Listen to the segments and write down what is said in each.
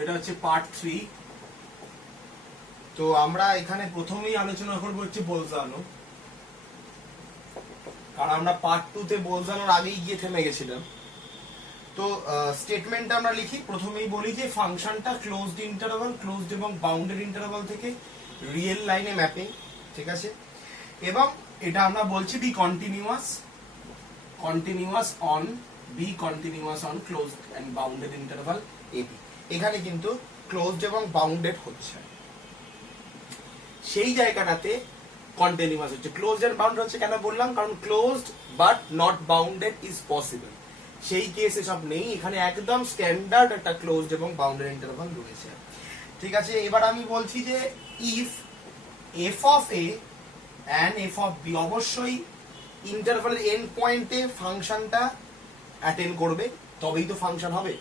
এটা হচ্ছে পার্ট 3। তো আমরা এখানে প্রথমেই আলোচনা করবো হচ্ছে বোলজানো, কারণ আমরা পার্ট 2 তে বোলজানোর আগেই গিয়ে থেমে গেছিলাম। তো স্টেটমেন্ট আমরা লিখি, প্রথমেই বলি যে ফাংশনটা ক্লোজড ইন্টারভাল, ক্লোজড এবং বাউন্ডেড ইন্টারভাল থেকে রিয়েল লাইনে ম্যাপিং, ঠিক আছে। এবং এটা আমরা বলছি be continuous, continuous on be continuous on closed and bounded interval a b. এখানে কিন্তু ক্লোজড এবং বাউন্ডেড হচ্ছে, সেই জায়গাটাতে কন্টিনিউয়াস হচ্ছে। ক্লোজড এন্ড বাউন্ডেড হচ্ছে কেন বললাম, কারণ closed but not bounded is possible, সেই কেসে সব নেই। এখানে একদম স্ট্যান্ডার্ড একটা ক্লোজড এবং বাউন্ডেড ইন্টারভাল রয়েছে, ঠিক আছে। এবার আমি বলছি যে if f of A and F of b, অবশ্যই ইন্টারভালের এন্ড পয়েন্টে ফাংশনটা অ্যাটেন্ড করবে, তবেই তো ফাংশন হবে।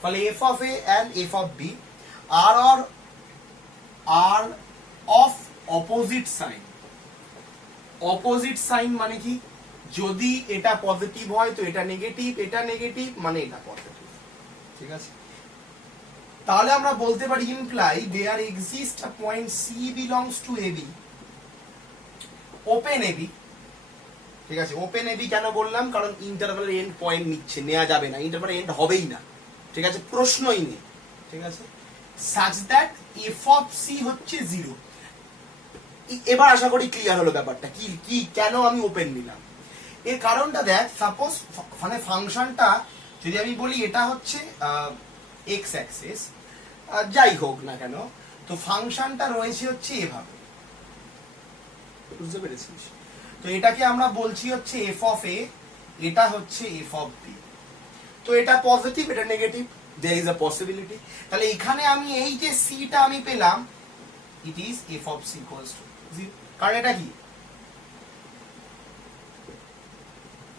তাহলে F of A and F of b are of opposite sign. Opposite sign মানে কি, যদি এটা পজিটিভ হয় তো এটা নেগেটিভ, এটা নেগেটিভ মানে এটা পজিটিভ, ঠিক আছে। তাহলে আমরা বলতে পারি imply there exist a point c belongs to a b, open a b, ঠিক আছে। ওপেন এবি কেন বললাম, কারণ ইন্টারভালের এন্ড পয়েন্ট নিচ্ছে, নেওয়া যাবে না, ইন্টারভালের এন্ড হবেই না, ঠিক আছে, প্রশ্নই নেই, ঠিক আছে। Such that f of c হচ্ছে 0। এবার আশা করি ক্লিয়ার হলো ব্যাপারটা, কি কি কেন আমি ওপেন নিলাম। এর কারণটা দেখ, সাপোজ মানে ফাংশনটা যদি আমি বলি এটা হচ্ছে এক্স অ্যাক্সিস, যাই হোক না কেন, তো ফাংশনটা রয়েছে হচ্ছে এভাবে, বুঝতে পেরেছিস। তো এটাকে আমরা বলছি হচ্ছে এফ অফ এ, এটা হচ্ছে এফ অফ বি। তো এটা পজিটিভ, এটা negative, there is a possibility. তাহলে এখানে আমি এই যে সিটা আমি পেলাম, it is f of c equals to 0, কারণ এটা কি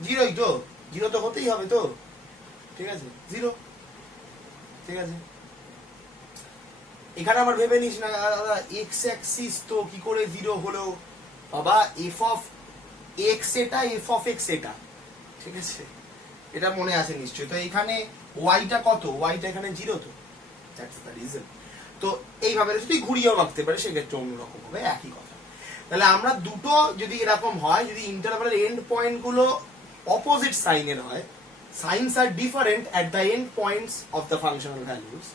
0ই তো, 0 তো হতেই হবে তো, ঠিক আছে, 0, ঠিক আছে। এখানে আমার ভেবে নিস না দাদা এক্স অ্যাক্সিস তো কি করে 0 হলো, বাবা এফ অফ এক্স এটা, এফ অফ এক্স এটা, ঠিক আছে, এটা মনে আছে নিশ্চয়ই। তো এখানে ওয়াইটা কত, ওয়াইটা এখানে 0 তো, দ্যাটস দ্য রিজন। তো এইভাবে যদি ঘুরিয়েও রাখতে পারে সেক্ষেত্রে অন্যরকম হবে, একই কথা। তাহলে আমরা দুটো যদি এরকম হয়, যদি ইন্টারভালের এন্ড পয়েন্ট গুলো অপোজিট সাইনের হয়, signs are different at the end points of the functional values,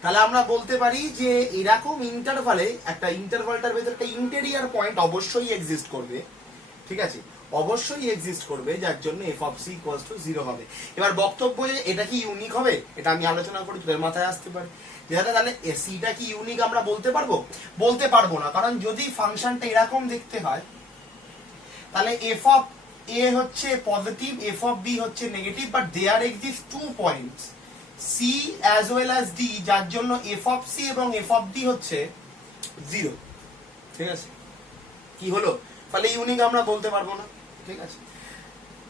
তাহলে আমরা বলতে পারি যে এরকম ইন্টারভালে একটা ইন্টারভালটার ভেতরে একটা ইন্টেরিয়র পয়েন্ট অবশ্যই এক্সিস্ট করবে, ঠিক আছে, অবশ্যই এক্সিস্ট করবে, যার জন্য f of c equals to 0 হবে। এবার বক্তব্য যে এটা কি ইউনিক হবে, এটা আমি আলোচনা করি, তোদের মাথায় আসতে পারে যে তাহলে সিটা কি ইউনিক আমরা বলতে পারবো, বলতে পারবো না। কারণ যদি ফাংশনটা এরকম দেখতে হয়, তাহলে এফ অফ এ হচ্ছে পজিটিভ, এফ অফ বি হচ্ছে negative, but there exist 2 points c as well as d, যার জন্য এফ অফ সি এবং এফ অফ ডি হচ্ছে 0, ঠিক আছে। কি হলো, তাহলে ইউনিক আমরা বলতে পারবো না, ঠিক আছে।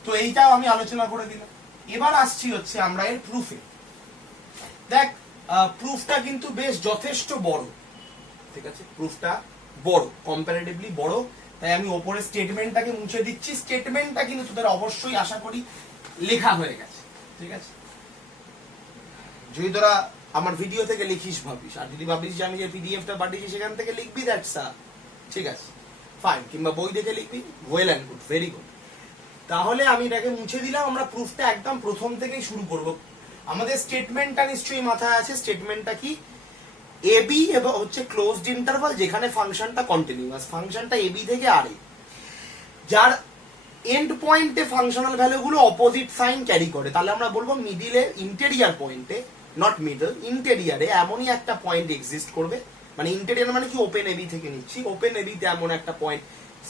তো এইটাও আমি আলোচনা করে দিলাম। এবার আসছি হচ্ছে আমরা এর প্রুফে। দেখ প্রুফটা কিন্তু বেশ যথেষ্ট বড়, ঠিক আছে, প্রুফটা বড়, কম্পারেটিভলি বড়। তাই আমি ওপরে স্টেটমেন্টটাকে মুছে দিচ্ছি। স্টেটমেন্টটা কিন্তু তোদের অবশ্যই আশা করি লেখা হয়ে গেছে, ঠিক আছে। যদি তোরা আমার ভিডিও থেকে লিখিস ভাবিস, আর যদি ভাবিস যে আমি যে পিডিএফটা পাঠিয়েছি সেখান থেকে লিখবি, দ্যাটস ঠিক আছে, ফাইন, কিংবা বই দেখে লিখবি, well and good, very good. তাহলে আমি এটাকে মুছে দিলাম, আমরা প্রুফটা একদম প্রথম থেকেই শুরু করব। আমাদের স্টেটমেন্টটা নিশ্চয়ই মাথায় আছে। স্টেটমেন্টটা কি, এবি এবং হচ্ছে ক্লোজড ইন্টারভাল যেখানে ফাংশনটা কন্টিনিউয়াস, ফাংশনটা এবি থেকে আর এ, যার এন্ড পয়েন্টে ফাংশনাল ভ্যালুগুলো অপোজিট সাইন ক্যারি করে। তাহলে আমরা বলবো মিডিলে, ইন্টেরিয়র পয়েন্টে, নট মিডল, ইন্টেরিয়রে এমনই একটা পয়েন্ট এক্সিস্ট করবে, মানে ইন্টেরিয়র মানে কি, ওপেন এবি থেকে নিচ্ছি, ওপেন এবিতে এমন একটা পয়েন্ট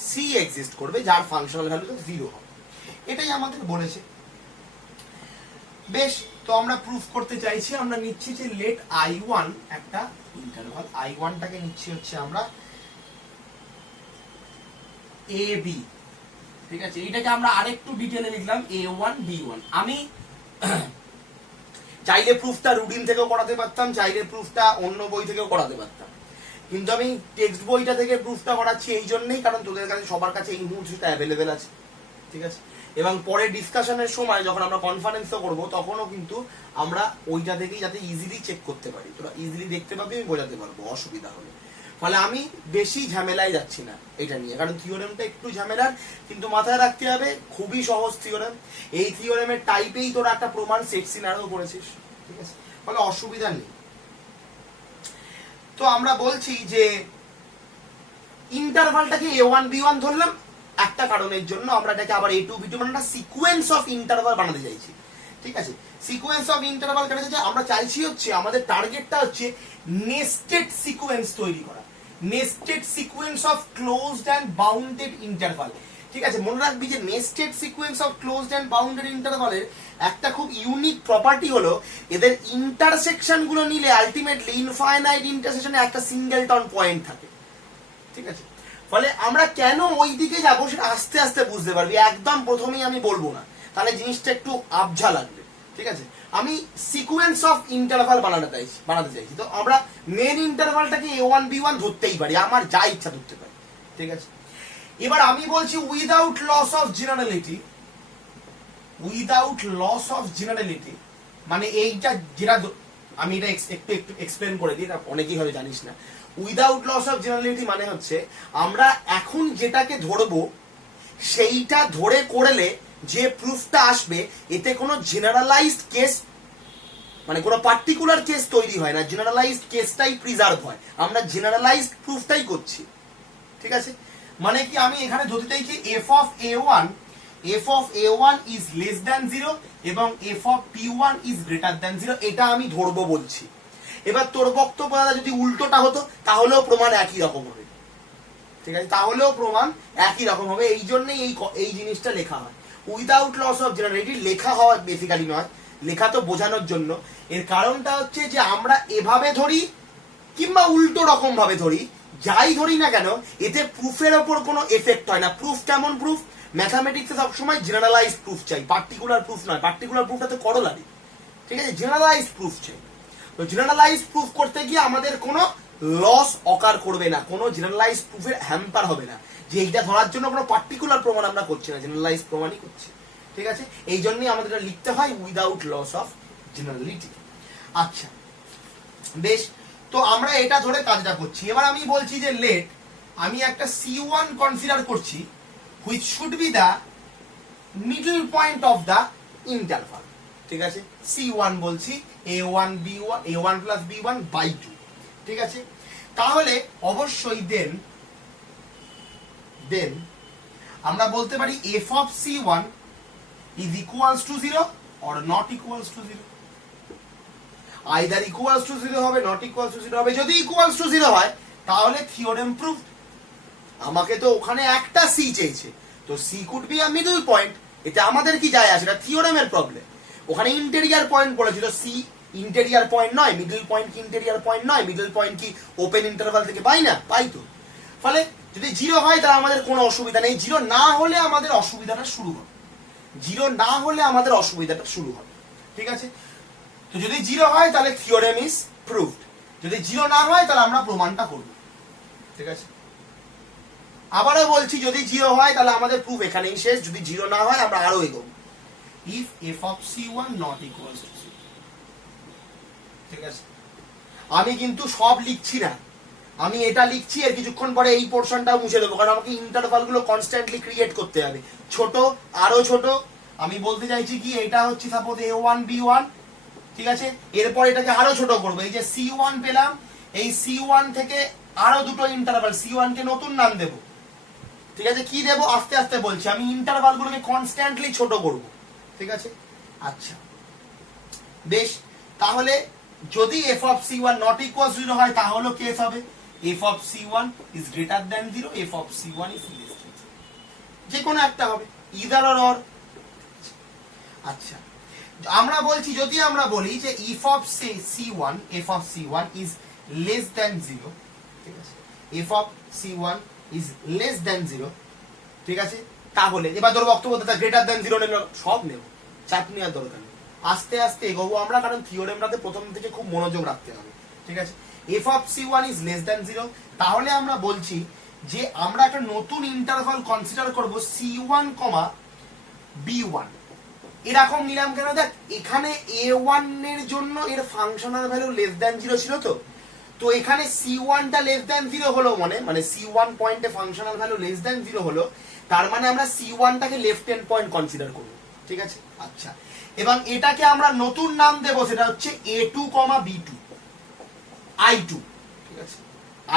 সি এক্সিস্ট করবে যার ফাংশনাল ভ্যালু 0 হবে, এটাই আমাদের বলেছে। বেশ, তো আমরা প্রুফ করতে চাইছি, আমরা নিচ্ছি যে লেট I1 একটা ইন্টারভাল, I1টাকে নিচ্ছি হচ্ছে আমরা AB, ঠিক আছে। এইটাকে আমরা আরেকটু ডিটেইলে লিখলাম A1 B1। আমি চাইলে প্রুফটা রুডিন থেকেও করাতে পারতাম, চাইলে প্রুফটা অন্য বই থেকেও করাতে পারতাম, কিন্তু আমি টেক্সট বইটা থেকে প্রুফটা করাচ্ছি এই জন্যই কারণ তোদের কাছে সবার কাছে এই মুহূর্তে অ্যাভেলেবেল আছে, ঠিক আছে। এবং পরে ডিসকাশনের সময় যখন আমরা কনফারেন্সও করব তখনও কিন্তু আমরা ওইটা থেকেই যাতে ইজিলি চেক করতে পারি, তোরা ইজিলি দেখতে পাবি, আমি বোঝাতে পারবো অসুবিধা হলে। ফলে আমি বেশি ঝামেলায় যাচ্ছি না এটা নিয়ে, কারণ থিওরেমটা একটু ঝামেলার, কিন্তু মাথায় রাখতে হবে খুবই সহজ থিওরেম। এই থিওরেমের টাইপেই তোরা একটা প্রমাণ সেট সিনারিও করেছিস, ঠিক আছে, ফলে অসুবিধা নেই। তো আমরা বলছি যে ইন্টারভালটাকে A1 B1 ধরলাম একটা কারণের জন্য, আমরা এটাকে আবার A2 B2 মানে একটা সিকোয়েন্স অফ ইন্টারভাল বানাতে চাইছি, ঠিক আছে। সিকোয়েন্স অফ ইন্টারভাল কেন চাইছি, আমরা চাইছি হচ্ছে আমাদের টার্গেটটা হচ্ছে নেস্টেড সিকোয়েন্স তৈরি করা, nested sequence of closed and bounded interval, ঠিক আছে। মনে রাখবি যে nested sequence of closed and bounded ইন্টারভালের একটা খুব ইউনিক প্রপার্টি হলো এদের ইন্টারসেকশন গুলো নিলে আলটিমেটলি ইনফাইনাইট ইন্টারসেকশনে একটা সিঙ্গেলটন পয়েন্ট থাকে, ঠিক আছে। ফলে আমরা কেন ওই দিকে যাবো সেটা আস্তে আস্তে বুঝতে পারবি, একদম প্রথমেই আমি বলবো না, তাহলে জিনিসটা একটু আবঝা লাগবে, ঠিক আছে। আমি সিকোয়েন্স অফ ইন্টারভাল বানাতে চাইছি। তো আমরা মেন ইন্টারভালটাকে A1 B1 ধরতেই পারি, আমার যা ইচ্ছা ধরতে পারি, ঠিক আছে। এবার আমি বলছি without loss of generality, without loss of generality মানে এইটা যেটা আমি এটা একটু একটু এক্সপ্লেন করে দিই, এটা অনেকেই হয়তো জানিস না। উইদাউট লস অফ জেনারেলিটি মানে হচ্ছে আমরা এখন যেটাকে ধরবো সেইটা ধরে করলে যে প্রুফটা আসবে এতে কোনো জেনারেলাইজড কেস মানে কোনো পার্টিকুলার কেস তৈরি হয় না, জেনারেলাইজড কেসটাই প্রিজার্ভ হয়, আমরা জেনারেলাইজড প্রুফটাই করছি, ঠিক আছে। মানে কি আমি এখানে ধরতে চাইছি f of a1 is less than 0 এবং f of p1 is greater than 0, এটা আমি ধরবো বলছি। এবার তোর বক্তব্য যদি উল্টোটা হতো তাহলেও প্রমাণ একই রকম হবে, ঠিক আছে, তাহলেও প্রমাণ একই রকম হবে। এই জন্যই এই জিনিসটা লেখা হয় উইদাউট লস অফ জেনারেলিটি, লেখা হওয়া বেসিক্যালি নয়, লেখা তো বোঝানোর জন্য। এর কারণটা হচ্ছে যে আমরা এভাবে ধরি কিংবা উল্টো রকম ভাবে ধরি, যাই ধরি না কেন এতে প্রুফের ওপর কোনো এফেক্ট হয় না। প্রুফ কেমন প্রুফ, ম্যাথামেটিক্সে সবসময় জেনারেলাইজড প্রুফ চাই, পার্টিকুলার প্রুফ নয়, পার্টিকুলার প্রুফটা তো করলারি, ঠিক আছে, জেনারেলাইজড প্রুফ চাই। তো জেনারেলাইজড প্রুফ করতে গিয়ে আমাদের কোনো লস অকার করবে না, কোনো জেনারেলাইজড প্রুফের হ্যাম্পার হবে না, যে এইটা ধরার জন্য কোনো পার্টিকুলার প্রমাণ আমরা করছি না, জেনারেলাইজড প্রমাণই করছি, ঠিক আছে। এই জন্যই আমাদের এটা লিখতে হয় উইদাউট লস অফ জেনারেলিটি। আচ্ছা বেশ, তো আমরা এটা ধরে কাজটা করছি। এবার আমি বলছি যে লেট আমি একটা C1 কনসিডার করছি which should be the middle point of the interval, ঠিক আছে। C1 বলছি A1 B1 A1 plus B1 by 2, ঠিক আছে। তাহলে অবশ্যই দেন আমরা বলতে পারি f of C1 is equals to 0 or not equals to 0, either equals to 0 হবে, not equals to 0 হবে। যদি equals to 0 হয় তাহলে থিওরেম প্রুফড। আমাকে তো ওখানে একটা C চেয়েছে, তো C could be a middle point, এটা আমাদের কি যায় আসে, এটা থিওরেমের প্রবলেম। ওখানে ইন্টেরিয়র পয়েন্ট বলেছিল, C ইন্টেরিয়র পয়েন্ট নয়, মিডল পয়েন্ট কি ইন্টেরিয়র পয়েন্ট নয়, মিডল পয়েন্ট কি ওপেন ইন্টারভাল থেকে পাই না, পাই তো। ফলে যদি 0 হয় তাহলে আমাদের কোনো অসুবিধা নেই, 0 না হলে আমাদের অসুবিধাটা শুরু হবে, 0 না হলে আমাদের অসুবিধাটা শুরু হবে, ঠিক আছে। তো যদি 0 হয় তাহলে থিওরেম ইজ প্রুভড, যদি 0 না হয় তাহলে আমরা প্রমাণটা করব, ঠিক আছে। আবারও বলছি যদি 0 হয় তাহলে আমাদের প্রুফ এখানেই শেষ, যদি 0 না হয় আমরা আরো এগোবো। If f of c1 not equals to 0, ঠিক আছে। আমি কিন্তু সব লিখছি না, আমি এটা লিখছি, এর কিছুক্ষণ পরে এই পোরশনটাও মুছে দেবো, কারণ আমাকে ইন্টারভাল গুলো কনস্ট্যান্টলি ক্রিয়েট করতে হবে, ছোট আরো ছোট। আমি বলতে চাইছি কি এটা হচ্ছে সাপোজ A1 B1, ঠিক আছে, এরপর এটাকে আরো ছোট করবো, এই যে C1 পেলাম, এই C1 থেকে আরো দুটো ইন্টারভাল, C1 কে নতুন নাম দেব, ঠিক আছে। কি দেব আস্তে আস্তে বলছি, আমি ইন্টারভাল গুলোকে কনস্ট্যান্টলি ছোট করব, ঠিক আছে। আচ্ছা বেশ, তাহলে যদি f of c1 not equals 0 হয় তাহলে কেস হবে f of c1 is greater than 0, f of c1 is less than 0, যে কোনো একটা হবে, either or। আচ্ছা আমরা বলছি যদি আমরা বলি যে f of c1 is less than 0, ঠিক আছে, f of c1 is less than 0, ঠিক আছে, তাহলে এবার ধরো বক্তব্যটা গ্রেটার দ্যান 0 নেব, সব নেব, চাপ নেওয়ার দরকার নেই, আস্তে আস্তে এগোবো আমরা, কারণ থিওরেমটাতে প্রথম থেকে খুব মনোযোগ রাখতে হবে, ঠিক আছে। f of c1 is less than 0, তাহলে আমরা বলছি যে আমরা একটা নতুন ইন্টারভাল কনসিডার করব C1, B1 এরকম নিলাম কেন, দেখ এখানে A1 এর জন্য এর ফাংশনাল ভ্যালু লেস দ্যান 0 ছিল, তো এখানে C1 টা লেস দ্যান 0 হলো, মানে C1 পয়েন্টে ফাংশনাল ভ্যালু লেস দ্যান 0 হলো, তার মানে আমরা C1 টাকে লেফট হ্যান্ড পয়েন্ট কনসিডার করব, ঠিক আছে। আচ্ছা, এবং এটাকে আমরা নতুন নাম দেব, সেটা হচ্ছে A2, B2, I2, ঠিক আছে,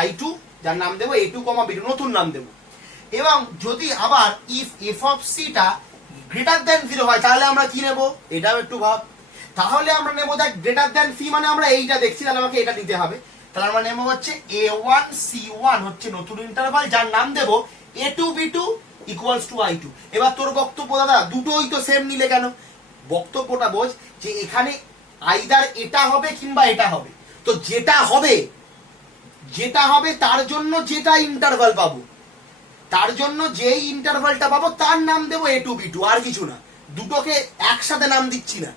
I2 যার নাম দেব A2, B2, নতুন নাম দেব। এবং যদি আবার ইফ f অফ c টা গ্রেটার দ্যান 0 হয়, তাহলে আমরা কি নেব, এটাও একটু ভাব। তাহলে আমরা নেব, দেখ গ্রেটার দ্যান c মানে আমরা এইটা দেখছি, তাহলে আমাকে এটা নিতে হবে, তাহলে আমরা নেব হচ্ছে A1 C1 হচ্ছে নতুন ইন্টারভাল, যার নাম দেব A2 B2 equals to I2। এবার তোর বক্তব্য, দাদা দুটোই তো সেম নিলে কেন? বক্তব্যটা বোঝ যে এখানে আইদার এটা হবে কিংবা এটা হবে, তো যেটা হবে তার জন্য যেটা ইন্টারভাল পাবো, তার জন্য যেই ইন্টারভালটা পাবো তার নাম দেবো A2 B2, আর কিছু না। দুটোকে একসাথে নাম দিচ্ছি না,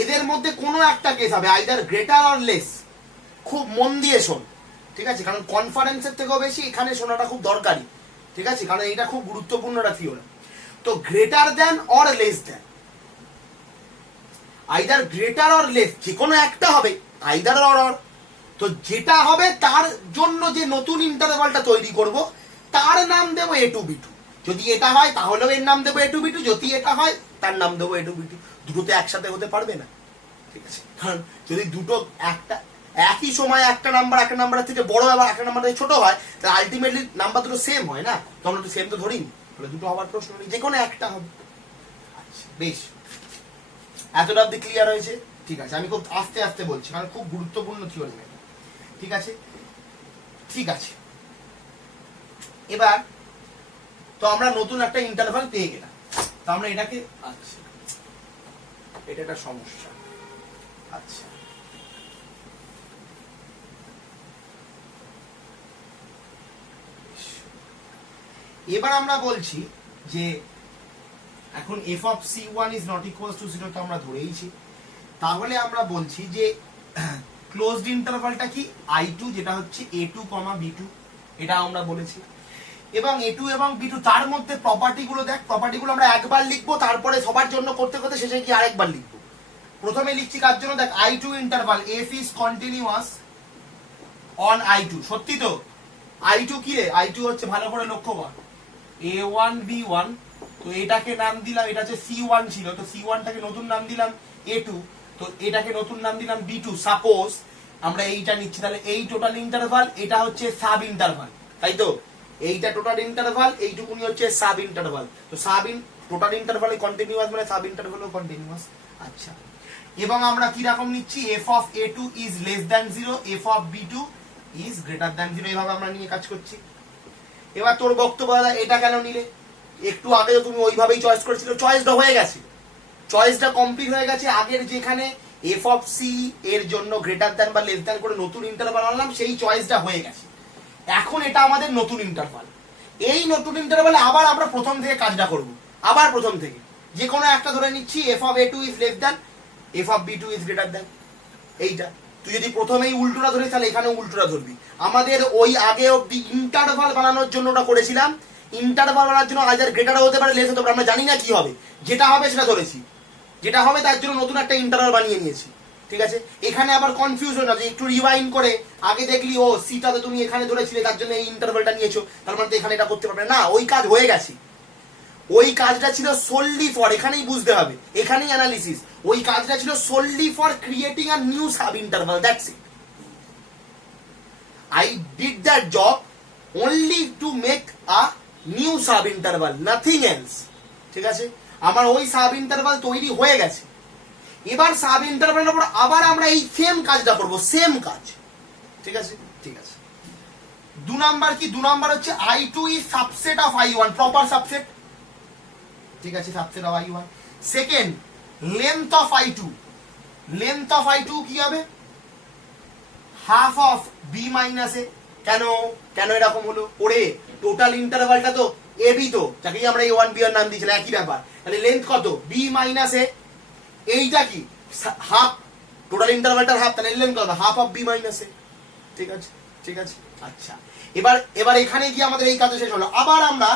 এদের মধ্যে কোনো একটা কেস হবে আইদার গ্রেটার অর লেস। খুব মন দিয়ে শোন, ঠিক আছে, কারণ কনফারেন্সের থেকেও বেশি এখানে শোনাটা খুব দরকারি, ঠিক আছে, কারণ এটা খুব গুরুত্বপূর্ণ একটা থিওরি। তো greater than or less than, either greater or less, যে কোনো একটা হবে, আইদার অর। তো যেটা হবে তার জন্য যে নতুন ইন্টারভালটা তৈরি করব তার নাম দেবো A2 B2। যদি এটা হয় তাহলেও এর নাম দেবো A2 B2, যদি এটা হয় তার নাম দেবো A2 B2। দুটো তো একসাথে হতে পারবে না, ঠিক আছে, কারণ যদি দুটো একটা একই সময় একটা নাম্বারের থেকে বড় আবার একটা নাম্বার থেকে ছোট হয়, তাহলে আলটিমেটলি নাম্বার দুটো সেম হয় না, তো আমরা তো সেম তো ধরিনি, তাহলে দুটো হওয়ার প্রশ্ন নেই, যে কোনো একটা হবে। আচ্ছা বেশ, এতটা অব্দি ক্লিয়ার হয়েছে, ঠিক আছে। আমি খুব আস্তে আস্তে বলছি কারণ খুব গুরুত্বপূর্ণ থিওরি, ঠিক আছে, ঠিক আছে। এবার তো আমরা নতুন একটা ইন্টারভাল পেয়ে গেলাম, তো আমরা এটাকে, আচ্ছা এটা একটা সমস্যা। আচ্ছা এবার আমরা বলছি যে এখন f of c1 is not equals to 0 তো আমরা ধরেইছি, তাহলে আমরা বলছি যে ক্লোজড ইন্টারভালটা কি I2, যেটা হচ্ছে A2, B2, এটা আমরা বলেছি। এবং A2 এবং B2 তার মধ্যে প্রপার্টিগুলো দেখ, প্রপার্টিগুলো আমরা একবার লিখবো, তারপরে সবার জন্য করতে করতে শেষে কি আরেকবার লিখবো। প্রথমে লিখছি কার জন্য, দেখ I2 interval f is continuous on I2, সত্যি তো I2 কি রে, I2 হচ্ছে ভালো করে লক্ষ্য কর A1 B1, তো এটাকে নাম দিলাম, এটা হচ্ছে C1 ছিল, তো C1 টাকে নতুন নাম দিলাম A2, তো এটাকে নতুন নাম দিলাম B2। সাপোজ আমরা এইটা নিচ্ছি, তাহলে এই টোটাল ইন্টারভাল এটা হচ্ছে সাব ইন্টারভাল, তাই তো, এইটা টোটাল ইন্টারভাল, এইটুকুনি হচ্ছে সাব ইন্টারভাল। তো টোটাল ইন্টারভালে কন্টিনিউয়াস মানে সাব ইন্টারভালও কন্টিনিউয়াস। আচ্ছা, এবং আমরা কি রকম নিচ্ছি, f of A2 is less than 0, f of B2 is greater than 0, এইভাবে আমরা নিয়ে কাজ করছি। এবার তোর বক্তব্য, দাদা এটা কেন নিলে, একটু আগে তো তুমি ওইভাবেই চয়েস করেছিল, চয়েসটা হয়ে গেছে, চয়েসটা কমপ্লিট হয়ে গেছে। আগের যেখানে f of c এর জন্য গ্রেটার দ্যান বা লেস দ্যান করে নতুন ইন্টারভাল আনলাম, সেই চয়েসটা হয়ে গেছে। এখন এটা আমাদের নতুন ইন্টারভাল, এই নতুন ইন্টারভালে আবার আমরা প্রথম থেকে কাজটা করব, আবার প্রথম থেকে যে কোনো একটা ধরে নিচ্ছি, f of A2 is less than, f of B2 is greater than, এইটা। তুই যদি প্রথমেই উল্টোটা ধরিস তাহলে এখানে উল্টোটা ধরবি। আমাদের ওই আগে অব্দি ইন্টারভাল বানানোর জন্য ওটা করেছিলাম, ইন্টারভাল বানানোর জন্য আইদার গ্রেটার হতে পারে লেস হতে পারে, আমরা জানি না কি হবে, যেটা হবে সেটা ধরেছি, যেটা হবে তার জন্য নতুন একটা ইন্টারভাল বানিয়ে নিয়েছি, ঠিক আছে। এখানে আবার কনফিউজ হয়ে না, যে একটু রিওয়াইন্ড করে আগে দেখলি ও সিটাতে তুমি এখানে ধরেছিলে তার জন্য এই ইন্টারভালটা নিয়েছো, তার মানে তো এখানে এটা করতে পারবে না, ওই কাজ হয়ে গেছে। ওই কাজটা ছিল সোললি ফর, এখানেই বুঝতে হবে, এখানেই অ্যানালিসিস, ওই কাজটা ছিল solely for creating a new sub interval, that's it. I did that job only to make a new sub interval, nothing else, ঠিক আছে। আমার ওই সাব ইন্টারভাল তৈরি হয়ে গেছে, এবার সাব ইন্টারভালের উপর আবার আমরা এই সেম কাজটা করব, সেম কাজ, ঠিক আছে, ঠিক আছে। 2 নাম্বার কি, 2 নাম্বার হচ্ছে I2 is subset of I1, proper subset, ঠিক আছে, subset of I1। Second, length of I2, length of I2 কি হবে, half of B minus A। কেন কেন এরকম হলো, ওরে টোটাল ইন্টারভালটা তো AB, তো যাকে আমরা A1 B1 নাম দিয়েছিলাম, একই ব্যাপার, তাহলে লেন্থ কত, B মাইনাস A, এইটা কি হাফ, টোটাল ইন্টারভালটার হাফ, তাহলে লেন্থ কত, half of B minus A, ঠিক আছে, ঠিক আছে। আচ্ছা, এবার এখানে কি আমাদের এই কাজ শেষ হলো, আবার আমরা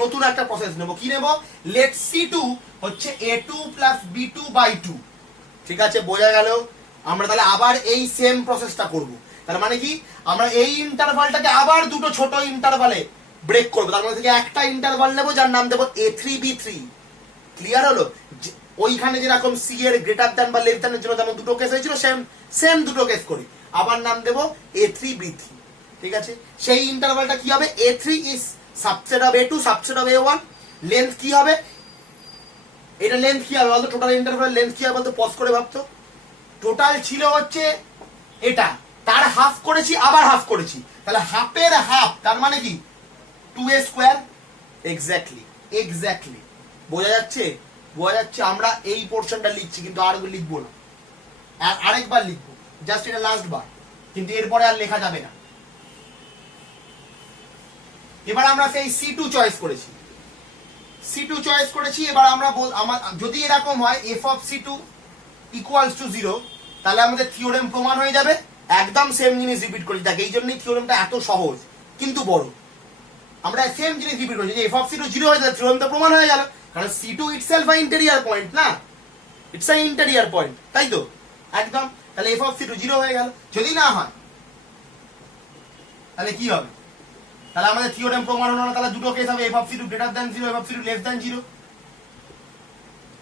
নতুন একটা প্রসেস নেব। কি নেব? লেট C2 হচ্ছে A2 প্লাস B2 বাই 2। ঠিক আছে, বোঝা গেল? আমরা তাহলে আবার এই সেম প্রসেসটা করব। তার মানে কি, আমরা এই ইন্টারভালটাকে আবার দুটো ছোট ইন্টারভালে ব্রেক করবো। তার মধ্যে থেকে একটা ইন্টারভাল নেবো যার নাম দেবো A3B3। ক্লিয়ার হলো? ওইখানে যেরকম C এর গ্রেটার দ্যান বা লেস দ্যানের জন্য যেমন দুটো কেস হয়েছিল, সেম দুটো কেস করি, আবার নাম দেবো A3B3। ঠিক আছে, সেই ইন্টারভালটা কি হবে? A3 is subset of A2 subset of A1। Length কি হবে? এটা লেন্থ কি হবে বলতো? টোটাল ইন্টারভাল লেন্থ কি হবে বলতো? পজ করে ভাবতো। টোটাল ছিল হচ্ছে এটা, তার হাফ করেছি, আবার হাফ করেছি, তাহলে হাফের হাফ, তার মানে কি 2A স্কোয়ার। এক্স্যাক্টলি এক্স্যাক্টলি, বোঝা যাচ্ছে? বোঝা যাচ্ছে? আমরা এই পোর্শনটা লিখছি, কিন্তু আর লিখবো না, আরেকবার লিখবো, জাস্ট এটা লাস্ট বার, কিন্তু এরপরে আর লেখা যাবে না। এবার আমরা সেই C2 চয়েস করেছি, C2 চয়েস করেছি। এবার আমরা যদি এরকম হয় f of C2 equals to 0, তাহলে আমাদের থিওরেম প্রমাণ হয়ে যাবে। একদম সেম জিনিস রিপিট করেছি, দেখ এই জন্যই থিওরেমটা এত সহজ কিন্তু বড়। আমরা সেম জিনিস রিপিট করেছি, যে f of C2 0 হয়ে যাবে, থিওরেম তো প্রমাণ হয়ে গেল, কারণ C2 ইটসেলফ আ ইন্টেরিয়র পয়েন্ট না, ইটস আ ইন্টেরিয়র পয়েন্ট, তাই তো? একদম, তাহলে f of C2 0 হয়ে গেল। যদি না হয় তাহলে কি হবে? তাহলে আমাদের থিওরেম প্রমাণ হলো না, তাহলে দুটো কেস হবে, f of C2 greater than 0, f of C2 less than 0।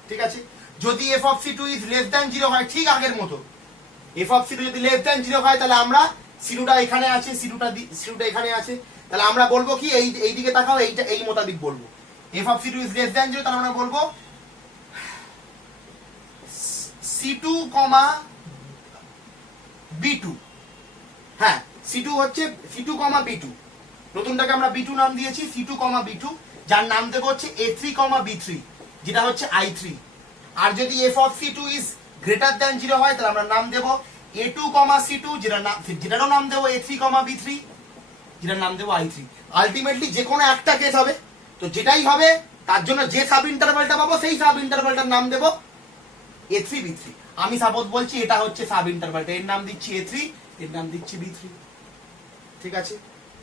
ঠিক আছে, যদি f of C2 is less than 0 হয়, ঠিক আগের মতো, f of C2 যদি লেস দ্যান 0 হয়, তাহলে আমরা C2টা এখানে আছে, C2টা এখানে আছে, তাহলে আমরা বলবো কি, এই দিকে তাকাও, এইটা এই মোতাবিক বলবো। f of C2 is less than 0, তাহলে আমরা বলবো C2, B2। হ্যাঁ, C2 হচ্ছে C2, B2, নতুনটাকে আমরা B2 নাম দিয়েছি, C2, B2, যার নাম দেবো হচ্ছে A3, B3, যেটা হচ্ছে I3। আর যদি f of C2 is greater than 0 হয়, তাহলে আমরা নাম দেবো A2, C2, যেটারও নাম দেবো A3, B3, যেটার নাম দেবো I3। আলটিমেটলি যে কোনো একটা কেস হবে, তো যেটাই হবে তার জন্য যে সাব ইন্টারভালটা পাবো, সেই সাব ইন্টারভালটার নাম দেবো A3B3। আমি সাপোজ বলছি এটা হচ্ছে সাব ইন্টারভালটা, এর নাম দিচ্ছি A3, এর নাম দিচ্ছি B3। ঠিক আছে,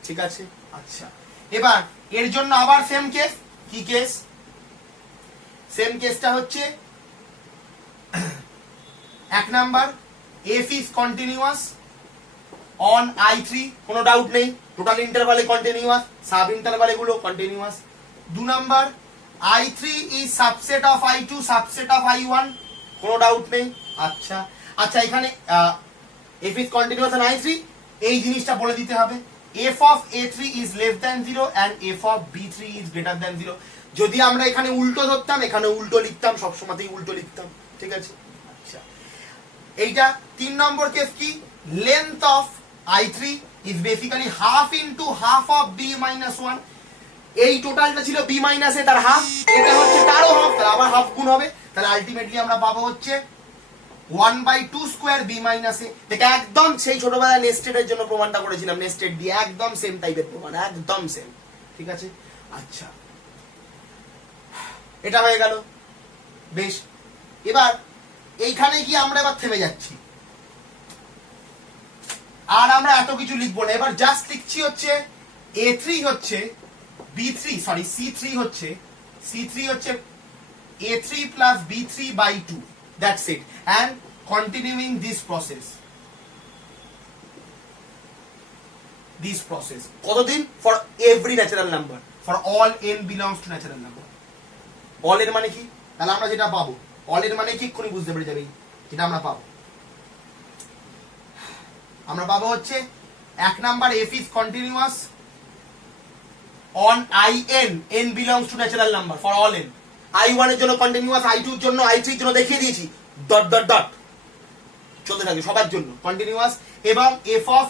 ঠিক আছে। আচ্ছা, এবার এর জন্য আবার সেম কেস। কি কেস? সেম কেসটা হচ্ছে 1 number, f is continuous on I3, কোনো ডাউট নেই, টোটাল ইন্টারভালে কন্টিনিউয়াস, সাব ইন্টারভালে গুলো continuous. 2 number, I3 is subset of I2 subset of I1, কোনো ডাউট নেই। আচ্ছা আচ্ছা, এখানে f is continuous on I3, এই জিনিসটা বলে দিতে হবে, f of A3 is less than 0 and f of B3 is greater than 0। যদি আমরা এখানে উল্টো ধরতাম, এখানে উল্টো লিখতাম, সবসময়তেই উল্টো লিখতাম। ঠিক আছে, আচ্ছা। এইটা 3 নম্বর কেস কি? Length of I3 is basically half into half of B minus 1। এই টোটালটা ছিল B minus এ, তার হাফ, এটা হচ্ছে তারও হাফ, তাহলে আবার হাফ গুণ হবে, তাহলে আলটিমেটলি আমরা পাবো হচ্ছে 1/2 স্কয়ার B minus এ। এটা একদম সেই ছোটবেলায় নেস্টেডের জন্য প্রমাণটা করেছিলাম, নেস্টেড দিয়ে একদম সেম টাইপের প্রমাণ, একদম সেম। ঠিক আছে, আচ্ছা, এটা হয়ে গেল। বেশ, এবার এইখানে কি আমরা এবার থেমে যাচ্ছি, আর আমরা এত কিছু লিখবো না, এবার জাস্ট লিখছি হচ্ছে A3 হচ্ছে B3, সরি C3 হচ্ছে A3 plus B3 by 2, that's it, and continuing this process কতদিন? for every natural number, for all n belongs to natural number। all এর মানে কি? তাহলে আমরা যেটা পাবো, all এর মানে কি এক্ষুনি বুঝতে পেরে যাবে, যেটা আমরা পাবো হচ্ছে 1 number, f is continuous on n belongs to natural number for all n। I1 এর জন্য কন্টিনিউয়াস, I2 এর জন্য, I3 এর জন্য দেখিয়ে দিয়েছি, ডট ডট ডট চলতে থাকে, সবার জন্য কন্টিনিউয়াস। এবং f of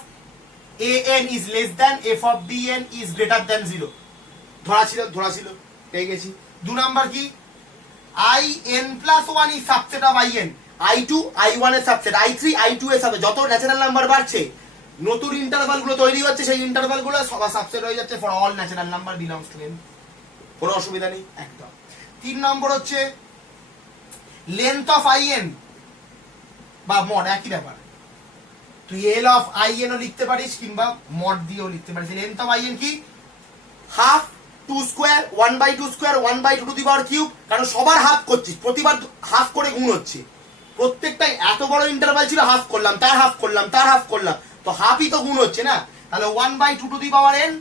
an is less than f of bn is greater than 0, ধরা ছিল, পেয়ে গেছি। 2 নাম্বার কি? in plus 1 is subset of in, I2 I1 এর সাবসেট, I3 I2 এর সাবসেট। যত ন্যাচারাল নাম্বার বাড়ছে, নতুন ইন্টারভাল গুলো তৈরি হচ্ছে, সেই ইন্টারভাল গুলো সব সাবসেট হয়ে যাচ্ছে for all natural number belongs to n। কোনো অসুবিধা নেই একদম। 3 নম্বর হচ্ছে লেন্থ অফ in বা মড, একই ব্যাপার, তুই l অফ in ও লিখতে পারিস কিংবা মড দিয়েও লিখতে পারিস। লেন্থ অফ in কি? Half to square, 1/2 square, 1/2 to the power cube, কারণ সবার হাফ করছিস, প্রতিবার হাফ করে গুণ হচ্ছে, প্রত্যেকটাই এত বড় ইন্টারভাল ছিল, হাফ করলাম, তার হাফ করলাম, তার হাফ করলাম, তো হাফই তো গুণ হচ্ছে না, তাহলে 1/2 to the power n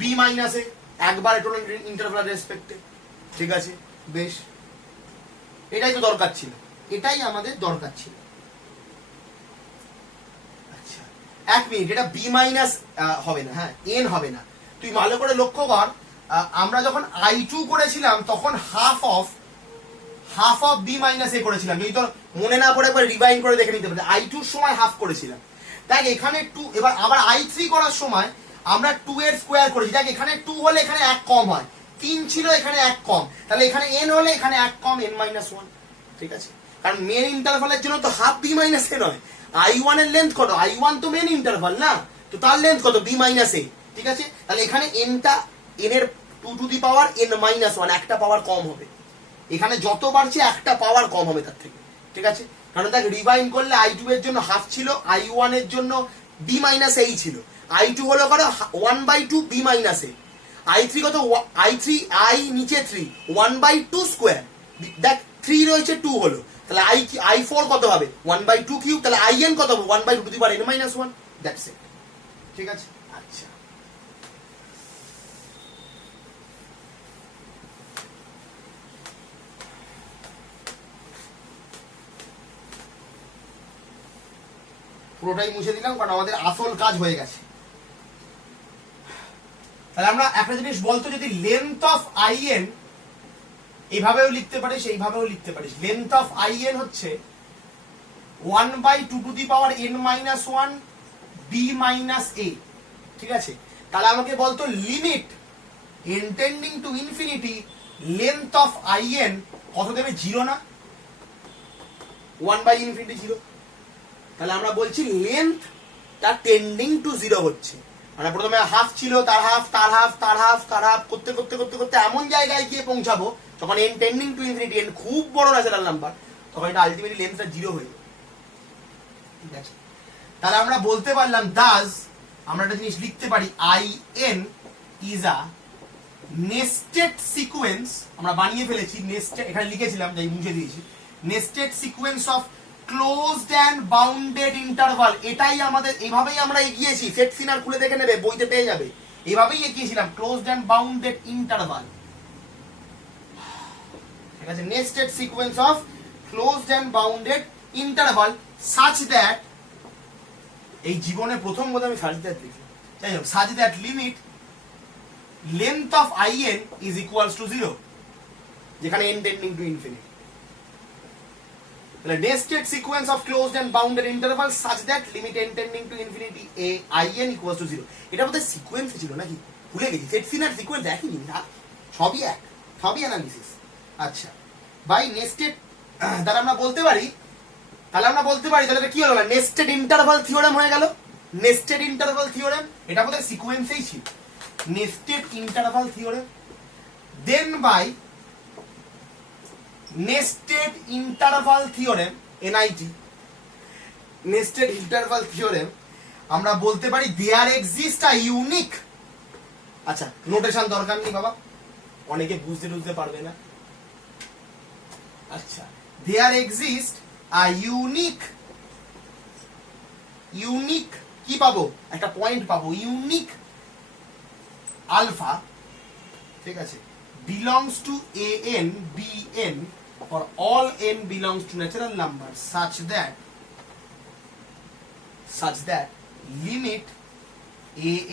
B minus A, একবার টোটাল ইন্টারভাল রেসপেক্টে। ঠিক আছে, বেশ, এটাই তো দরকার ছিল, এটাই আমাদের দরকার ছিল। আচ্ছা, এক মিনিট, এটা বি মাইনাস হবে না, হ্যাঁ এন হবে না, তুই ভালো করে লক্ষ্য কর, আমরা যখন i2 করেছিলাম তখন হাফ অফ বি মাইনাস এ করেছিলাম, যদি তোর মনে না পড়ে একবার রিভাইন্ড করে দেখে নিতে পারে, i2 এর সময় হাফ করেছিলাম, দেখ এখানে 2, এবার আবার i3 করার সময় আমরা 2 এর স্কোয়ার করেছি, দেখ এখানে 2 হলে এখানে 1 কম হয়, 3 ছিল এখানে 1 কম, তাহলে এখানে n হলে এখানে 1 কম, n মাইনাস 1। ঠিক আছে, কারণ মেন ইন্টারভালের জন্য তো হাফ বি মাইনাস এ নয়, i1 এর লেন্থ কত, i1 তো মেন ইন্টারভাল না, তো তার লেন্থ কত, বি মাইনাস এ। ঠিক আছে, তাহলে এখানে nটা, n এর 2 two the power n minus 1, একটা পাওয়ার কম হবে, এখানে যত বাড়ছে একটা পাওয়ার কম হবে তার থেকে। ঠিক আছে, কারণ দেখ রিভাইন্ড করলে i2 এর জন্য হাফ ছিল, i1 এর জন্য বি মাইনাস এই ছিল, i2 হলো কত 1/2 বি মাইনাস এ, i3 কত, i3 i নিচে 3, 1/2 স্কোয়ার, দেখ 3 রয়েছে 2 হলো, তাহলে i4 কত হবে 1/2 কিউব, তাহলে in কত হবে 1/2 to the power n minus 1, that's it. ঠিক আছে, আচ্ছা পুরোটাই মুছে দিলাম, কারণ আমাদের আসল কাজ হয়ে গেছে। তাহলে আমরা একটা জিনিস বলতো, যদি লেন্থ অফ আইএন এইভাবেও লিখতে পারিস, এইভাবেও লিখতে পারিস, লেন্থ অফ আইএন হচ্ছে 1/2 to the power n minus 1 B minus A. ঠিক আছে, তাহলে আমাকে বলতো limit n tending to infinity length of IN কত দেবে, 0 না, 1/∞ 0, তাহলে আমরা বলছি লেন্থ তা টেন্ডিং টু 0 হচ্ছে, মানে প্রথমে হাফ ছিল, তার হাফ, তার হাফ, তার হাফ, তার হাফ করতে করতে করতে করতে এমন জায়গায় গিয়ে পৌঁছাবো যখন n tending to infinity, n খুব বড় ন্যাচারাল নাম্বার, তখন এটা আলটিমেটলি লেন্থটা 0 হয়ে যাবে। ঠিক আছে, তাহলে আমরা বলতে পারলাম দাস, আমরা একটা জিনিস লিখতে পারি, in is a nested sequence, আমরা বানিয়ে ফেলেছি নেস্টেড, এখানে লিখেছিলাম তাই মুছে দিয়েছি, nested sequence of closed and bounded interval, এটাই আমাদের, এইভাবেই আমরা এগিয়েছি, সেট সিনার খুলে দেখে নেবে, বইতে পেয়ে যাবে, এইভাবেই এগিয়েছিলাম, closed and bounded interval। ঠিক আছে, nested sequence of closed and bounded interval such that, এই জীবনে প্রথম কথা আমি such that লিখলাম, যাই হোক, such that limit length of in is equals to 0, যেখানে n tending to infinity, তাহলে nested sequence of closed and bounded interval such that limit n tending to infinity a in equals to 0। এটা বোধহয় sequence ছিল নাকি, ভুলে গেছি, set scene আর sequence একই জিনিস, সবই এক, সবই অ্যানালিসিস। আচ্ছা, বাই নেস্টেড, তাহলে আমরা বলতে পারি, তাহলে কি হলো, নেস্টেড ইন্টারভাল থিওরেম হয়ে গেল, নেস্টেড ইন্টারভাল থিওরেম, এটা বোধহয় সিকোয়েন্সেই ছিল, nested interval theorem, then by nested interval theorem, NIT, nested interval theorem, আমরা বলতে পারি there exists a unique, আচ্ছা নোটেশন দরকার নেই বাবা, অনেকে বুঝতে পারবে না, আচ্ছা there exists a unique কি পাবো, একটা পয়েন্ট পাবো, ইউনিক আলফা, ঠিক আছে, belongs to an bn for all n belongs to natural number such that limit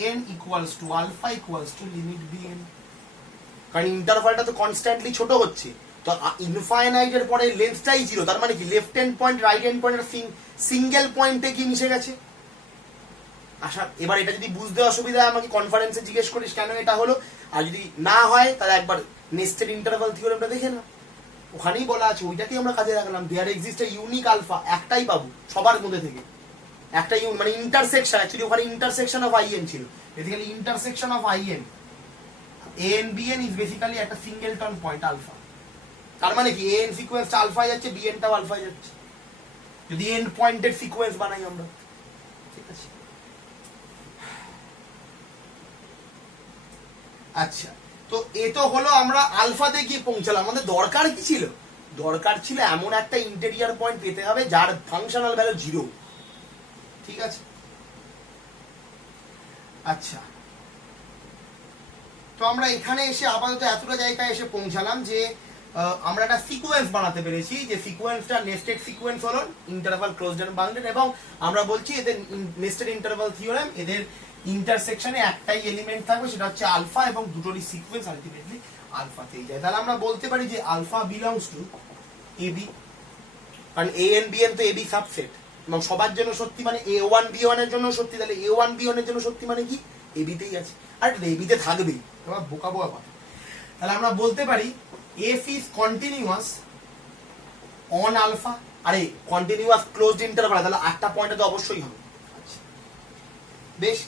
an equals to alpha equals to limit bn, কারণ ইন্টারভালটা তো কনস্ট্যান্টলি ছোট হচ্ছে, তো ইনফাইনাইট এর পরে লেন্থটাই 0, তার মানে কি left hand point right hand পয়েন্টের সিঙ্গেল পয়েন্টে কি মিশে গেছে। আশা, এবার এটা যদি বুঝতে অসুবিধা হয় আমাকে কনফারেন্সে জিজ্ঞেস করিস কেন এটা হলো, আর যদি না হয় তাহলে একবার নেস্টেড ইন্টারভাল থিওরেমটা দেখে না, ওখানেই বলা আছে, ওইটাকেই আমরা কাজে রাখলাম, there exist a unique alpha, একটাই পাবো সবার মধ্যে থেকে, একটা মানে ইন্টারসেকশন, অ্যাকচুয়ালি ওখানে ইন্টারসেকশন অফ আইএন ছিল, basically intersection of i n n b n is basically একটা সিঙ্গেলটন পয়েন্ট আলফা, তার মানে কি এন সিকোয়েন্সটা আলফায় যাচ্ছে, বিএনটাও আলফায় যাচ্ছে, যদি এন পয়েন্টের সিকোয়েন্স বানাই আমরা। ঠিক আছে, আচ্ছা, তো তো এ তো হলো আমরা আলফাতে গিয়ে পৌঁছালাম। আমাদের দরকার কি ছিল? দরকার ছিল এমন একটা ইন্টেরিয়র পয়েন্ট পেতে হবে যার ফাংশনাল ভ্যালু 0। ঠিক আছে, আচ্ছা তো আমরা এখানে এসে আপাতত এতটা জায়গায় এসে পৌঁছালাম যে আমরা একটা সিকোয়েন্স বানাতে পেরেছি, যে সিকোয়েন্সটা নেস্টেড সিকোয়েন্স হলো ইন্টারভাল ক্লোজড এন্ড বাউন্ডেড, এবং আমরা বলছি এদের নেস্টেড ইন্টারভাল থিওরেম, এদের ইন্টারসেকশনে একটাই এলিমেন্ট থাকবে সেটা হচ্ছে আলফা, এবং দুটোরই সিকোয়েন্স আলটিমেটলি আলফাতেই যায়। তাহলে আমরা বলতে পারি যে আলফা বিলংস টু এবি, কারণ এ এন বি এন তো এবি সাবসেট, এবং সবার জন্য সত্যি মানে এ ওয়ান বি ওয়ান এর জন্য সত্যি, তাহলে এ ওয়ান বি ওয়ান এর জন্য সত্যি মানে কি এবিতেই আছে, আর এবিতে থাকবেই, এবার বোকা বোকা কথা। তাহলে আমরা বলতে পারি f is continuous on alpha, আরে কন্টিনিউয়াস ক্লোজড ইন্টারভাল, তাহলে 8টা পয়েন্টে তো অবশ্যই হবে। বেশ,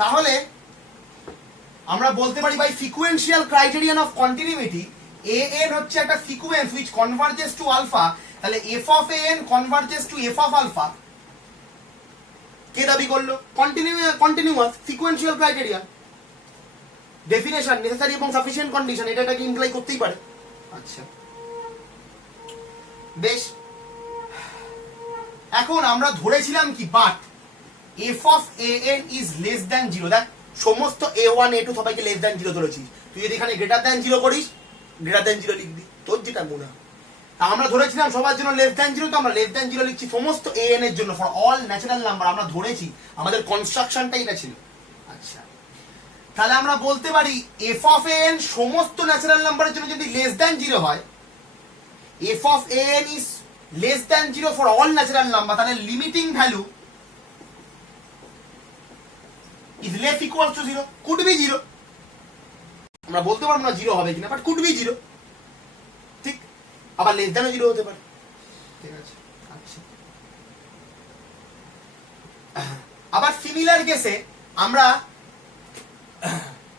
তাহলে আমরা বলতে পারি by sequential criterion of continuity A N হচ্ছে একটা sequence which converges to alpha, তাহলে F of A N converges to F of alpha. কে দাবি করলো? Continuous sequential criterion, definition necessary এবং সাফিসিয়েন্ট কন্ডিশন, এটাকে ইমপ্লাই করতেই পারে। আচ্ছা বেশ, এখন আমরা ধরেছিলাম কি, but F of A N is less than 0। দেখ সমস্ত a1 a2 সবাইকে লেস দ্যান 0 ধরেছিস, তুই যদি এখানে গ্রেটার দ্যান 0 করিস গ্রেটার দ্যান 0 লিখবি, তোর যেটা মনে হয়। আমরা ধরেছিলাম সবার জন্য লেস দ্যান 0, তো আমরা লেস দ্যান 0 লিখছি সমস্ত an এর জন্য, ফর অল ন্যাচারাল নাম্বার আমরা ধরেছি, আমাদের কনস্ট্রাকশনটা এটা ছিল। আচ্ছা তাহলে আমরা বলতে পারি এফ অফ এ এন সমস্ত ন্যাচারাল নাম্বারের জন্য যদি লেস দ্যান 0 হয়, F of A N is less than 0 for all natural number, তাহলে limiting value is less equal to 0, could be 0, আমরা বলতে পারবো না 0 হবে কিনা, বাট could be 0, ঠিক, আবার লেস দ্যানও 0 হতে পারে। ঠিক আছে, আচ্ছা আবার সিমিলার কেসে আমরা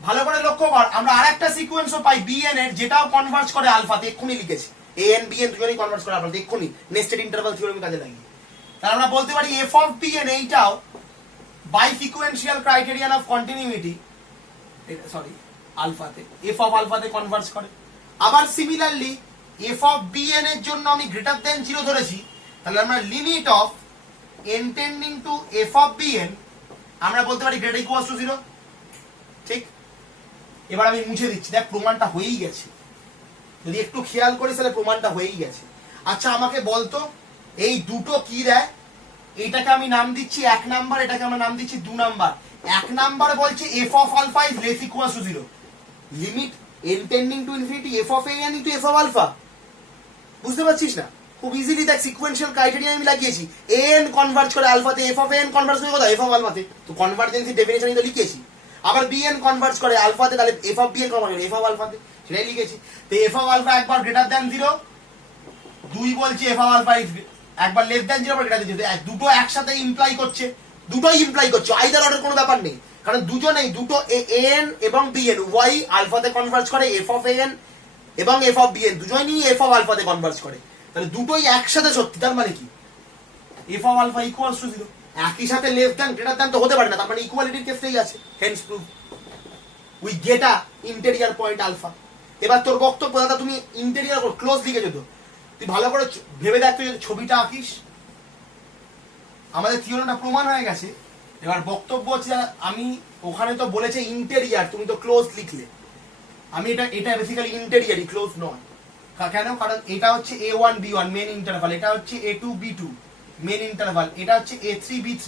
ভালো করে লক্ষ্য কর, আমরা আরেকটা সিকোয়েন্সও পাই বিএন এর, যেটাও কনভার্জ করে আলফাতে, এক্ষুনি লিখেছি এ এন বি এন দুজনেই কনভার্জ করে আলফাতে, এক্ষুনি নেস্টেড ইন্টারভাল থিওরেম কাজে লাগিয়ে। তাহলে আমরা বলতে পারি এফ অফ বিএন এইটাও by sequential criterion of continuity, sorry আলফাতে f of আলফাতে কনভার্জ করে। আবার সিমিলারলি f of bn এর জন্য আমি গ্রেটার দ্যান 0 ধরেছি, তাহলে আমরা limit of n tending to f of bn আমরা বলতে পারি গ্রেটার ইকুয়ালস টু 0। ঠিক, এবার আমি মুছে দিচ্ছি, দেখ প্রমাণটা হয়েই গেছে, যদি একটু খেয়াল করিস তাহলে প্রমাণটা হয়েই গেছে। আচ্ছা আমাকে বলতো এই দুটো কি দেয়? এটাকে আমি নাম দিচ্ছি 1 নাম্বার, এটাকে আমরা নাম দিচ্ছি 2 নাম্বার। 1 নাম্বার বলছে f of alpha is less equals to 0, limit n tending to infinity f of a n into f of alpha। বুঝতে পারছিস না? খুব ইজিলি দেখ সিকোয়েন্সিয়াল ক্রাইটেরিয়া আমি লাগিয়েছি, a n কনভার্জ করে আলফাতে, f of a n converge করে কোথায়? f of alpha তে, তো কনভার্জেন্সি ডেফিনিশনই তো লিখেছি। আবার b n কনভার্জ করে আলফাতে, তাহলে f of b n converge করে f of alpha তে, সেটাই লিখেছি। তো f of alpha একবার গ্রেটার দ্যান 0, 2 বলছি f of alpha is একবার লেস দ্যান 0 পর গ্রেটার দ্যান 0, দুটো একসাথে ইমপ্লাই করছে, দুটোই ইমপ্লাই করছে, আইদার অর্ডার কোনো ব্যাপার নেই, কারণ দুজনেই দুটো an এবং bn y আলফাতে কনভার্জ করে, f of an এবং f of bn দুজনেই f of আলফাতে কনভার্জ করে, তাহলে দুটোই একসাথে সত্যি। তার মানে কি f of alpha equals to 0, একই সাথে লেস দ্যান গ্রেটার দ্যান তো হতে পারে না, তার মানে ইকুয়ালিটির কেসটাই আছে, hence proved we get a interior point alpha. এবার তোর বক্তব্য, দাদা তুমি ইন্টেরিয়র ক্লোজ লিখেছো তো, তুই ভালো করে ভেবে দেখ, তুই যদি ছবিটা আঁকিস, আমাদের থিওরিটা প্রমাণ হয়ে গেছে। এবার বক্তব্য হচ্ছে আমি ওখানে তো বলেছে ইন্টেরিয়র, তুমি তো ক্লোজ লিখলে, আমি এটা বেসিক্যালি ইন্টেরিয়রই, ক্লোজ নয়। কেন? কারণ এটা হচ্ছে a1 b1 মেন ইন্টারভাল, এটা হচ্ছে a2 b2 মেন ইন্টারভাল, এটা হচ্ছে a3 b3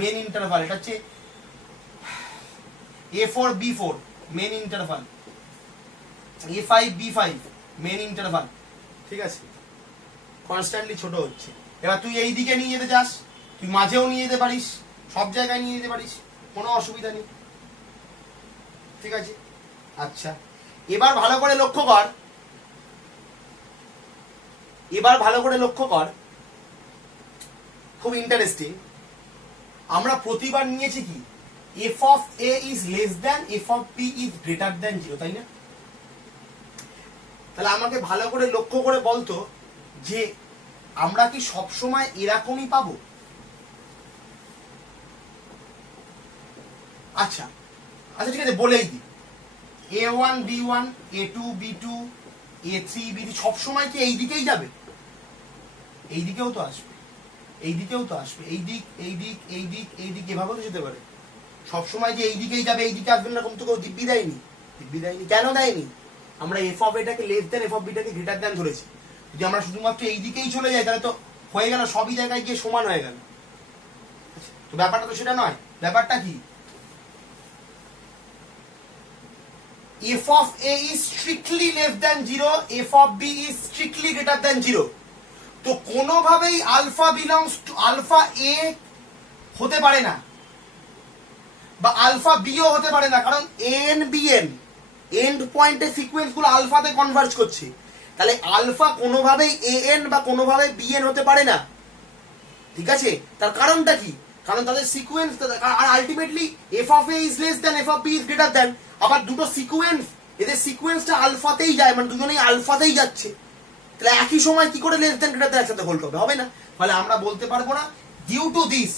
মেন ইন্টারভাল, এটা হচ্ছে a4 b4 main interval, a5 b5 main interval. ঠিক আছে, কনস্ট্যান্টলি ছোট হচ্ছে। এবার তুই এই দিকে নিয়ে যেতে চাস, তুই মাঝেও নিয়ে যেতে পারিস, সব জায়গায় নিয়ে যেতে পারিস, কোনো অসুবিধা নেই। ঠিক আছে, আচ্ছা এবার ভালো করে লক্ষ্য কর, খুব ইন্টারেস্টিং, আমরা প্রতিবার নিয়েছি কি f of a is less than f of b is greater than 0, তাই না? তাহলে আমাকে ভালো করে লক্ষ্য করে বলতো যে আমরা কি সবসময় এরকমই পাবো? আচ্ছা আচ্ছা ঠিক আছে, বলেই দিই, A1 B1 A2 B2 A3 B3 সব সময় কি এই দিকেই যাবে? এই দিকেও তো আসবে, এই দিকেও তো আসবে, এই দিক এই দিক এই দিক এই দিক এভাবেও তো যেতে পারে। সব সময় যে এই দিকেই যাবে এই দিকে আসবে না এরকম তো কেউ দিব্যি দেয়নি। দিব্যি দেয়নি, কেন দেয়নি? আমরা এফ অফ এটাকে লেস দেন এফ অফ বিটাকে গ্রেটার দেন ধরেছি। যদি আমরা শুধুমাত্র এই দিকেই চলে যাই তাহলে তো হয়ে গেল, সবই জায়গায় গিয়ে সমান হয়ে গেল। তো ব্যাপারটা তো সেটা নয়। ব্যাপারটা কি? f of a is strictly less than 0, f of b is strictly greater than 0। তো কোনোভাবেই আলফা বিলংস টু আলফা এ হতে পারে না বা আলফা বিও হতে পারে না, কারণ এন বি এন এন্ড পয়েন্টের সিকোয়েন্স গুলো আলফাতে কনভার্জ করছে। তাহলে আলফা কোনোভাবেই এ এন বা কোনোভাবে বি এন হতে পারে না। ঠিক আছে, তার কারণটা কি? কারণ তাদের সিকোয়েন্স, আর ultimately f of a is less then F of b is greater then. আবার দুটো সিকোয়েন্স, এদের সিকোয়েন্সটা আলফাতেই যায়, মানে দুজনেই আলফাতেই যাচ্ছে। তাহলে একই সময় কি করে লেস দেন গ্রেটার দেন একসাথে হোল্ড হবে? হবে না। ফলে আমরা বলতে পারবো না due to this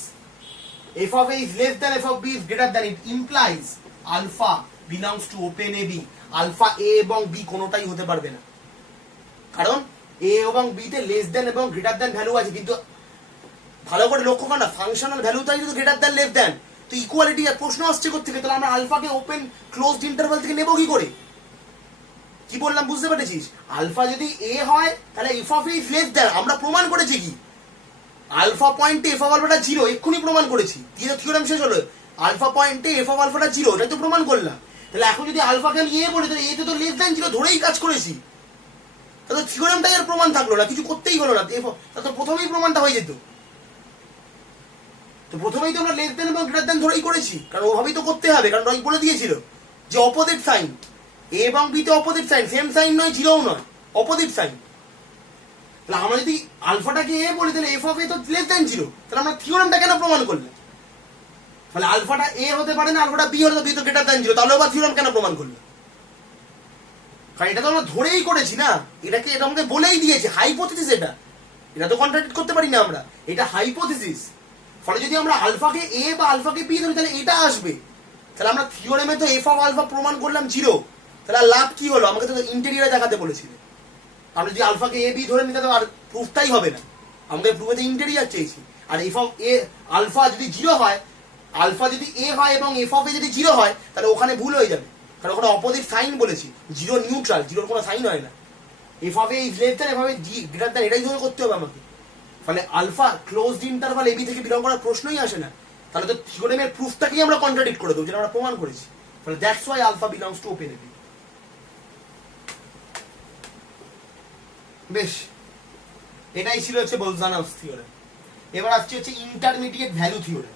f of a is less than f of b is greater than, it implies alpha belongs to open ab। Alpha a এবং b কোনোটাই হতে পারবে না, কারণ a এবং b তে লেস দেন এবং গ্রেটার দেন ভ্যালু আছে। কিন্তু ভালো করে লক্ষ্য করো না, ফাংশনাল ভ্যালুটাই যদি গ্রেটার দেন লেস দেন, তো ইকুয়ালিটি প্রশ্ন আসছে কোত্থেকে? তাহলে আমরা আলফাকে ওপেন ক্লোজড ইন্টারভাল থেকে নেব কি করে? কি বললাম বুঝতে পেরেছিস? আলফা যদি a হয় তাহলে f of a is less than, আমরা প্রমাণ করেছি কি আলফা পয়েন্টে এফ অফ আলফাটা 0, এক্ষুনি প্রমাণ করেছি। থিওরেম শেষ হলো, আলফা পয়েন্টে এফ অফ আলফাটা 0, এটাই তো প্রমাণ করলাম। তাহলে এখন যদি আলফাকে আমি এ বলি তাহলে এতে তো লেস দেন 0 ধরেই কাজ করেছি, তাহলে থিওরেমটাই আর প্রমাণ থাকলো না, কিছু করতেই হলো না। তাহলে তো প্রথমেই প্রমাণটা হয়ে যেত। তো প্রথমেই তো আমরা লেস দেন এবং গ্রেটার দেন ধরেই করেছি, কারণ ওভাবেই তো করতে হবে, কারণ রয় বলে দিয়েছিল যে অপোজিট সাইন, এ এবং বি তে অপোজিট সাইন, সেম সাইন নয়, জিরোও নয়, অপোজিট সাইন। তাহলে আমরা যদি আলফাটাকে এ বলি তাহলে এফ অফ এ তো লেস দেন 0, তাহলে আমরা থিওরেমটা কেন প্রমাণ করলাম? তাহলে আলফাটা এ হতে পারে না, আলফাটা বি হলে তো বি তো গ্রেটার দেন 0, তাহলে আবার থিওরেম কেন প্রমাণ করলাম? কারণ এটা তো আমরা ধরেই করেছি না, এটাকে এটা আমাকে বলেই দিয়েছে, হাইপোথিসিস। এটা তো কন্ট্রাডিক্ট করতে পারি না আমরা, এটা হাইপোথিসিস। ফলে যদি আমরা আলফাকে এ বা আলফাকে বি ধরি তাহলে এটা আসবে। তাহলে আমরা থিওরেমে তো এফ অফ আলফা প্রমাণ করলাম 0, তাহলে লাভ কি হলো? আমাকে তো ইন্টেরিয়রে দেখাতে বলেছিল। আমরা যদি আলফাকে এ বি ধরে নিতে তো আর প্রুফটাই হবে না, আমাকে প্রুফে তো ইন্টেরিয়র চেয়েছি। আর এফ অফ এ আলফা যদি 0 হয়, আলফা যদি এ হয় এবং এফ অফ এ যদি 0 হয় তাহলে ওখানে ভুল হয়ে যাবে, কারণ ওখানে অপোজিট সাইন বলেছি, 0 নিউট্রাল, 0 কোনো সাইন হয় না। F of a is less then F of A greater than, এটাই ধরে করতে হবে আমাকে। ফলে আলফা ক্লোজড ইন্টারভাল এবি থেকে বিলং করার প্রশ্নই আসে না। তাহলে তো থিওরেমের প্রুফটাকেই আমরা কন্ট্রাডিক্ট করে দেবো, যেটা আমরা প্রমাণ করেছি। ফলে that's why alpha belongs to open a b. বেশ, এটাই ছিল হচ্ছে বোলজানোভস থিওরেম। এবার আসছে হচ্ছে ইন্টারমিডিয়েট ভ্যালু থিওরেম।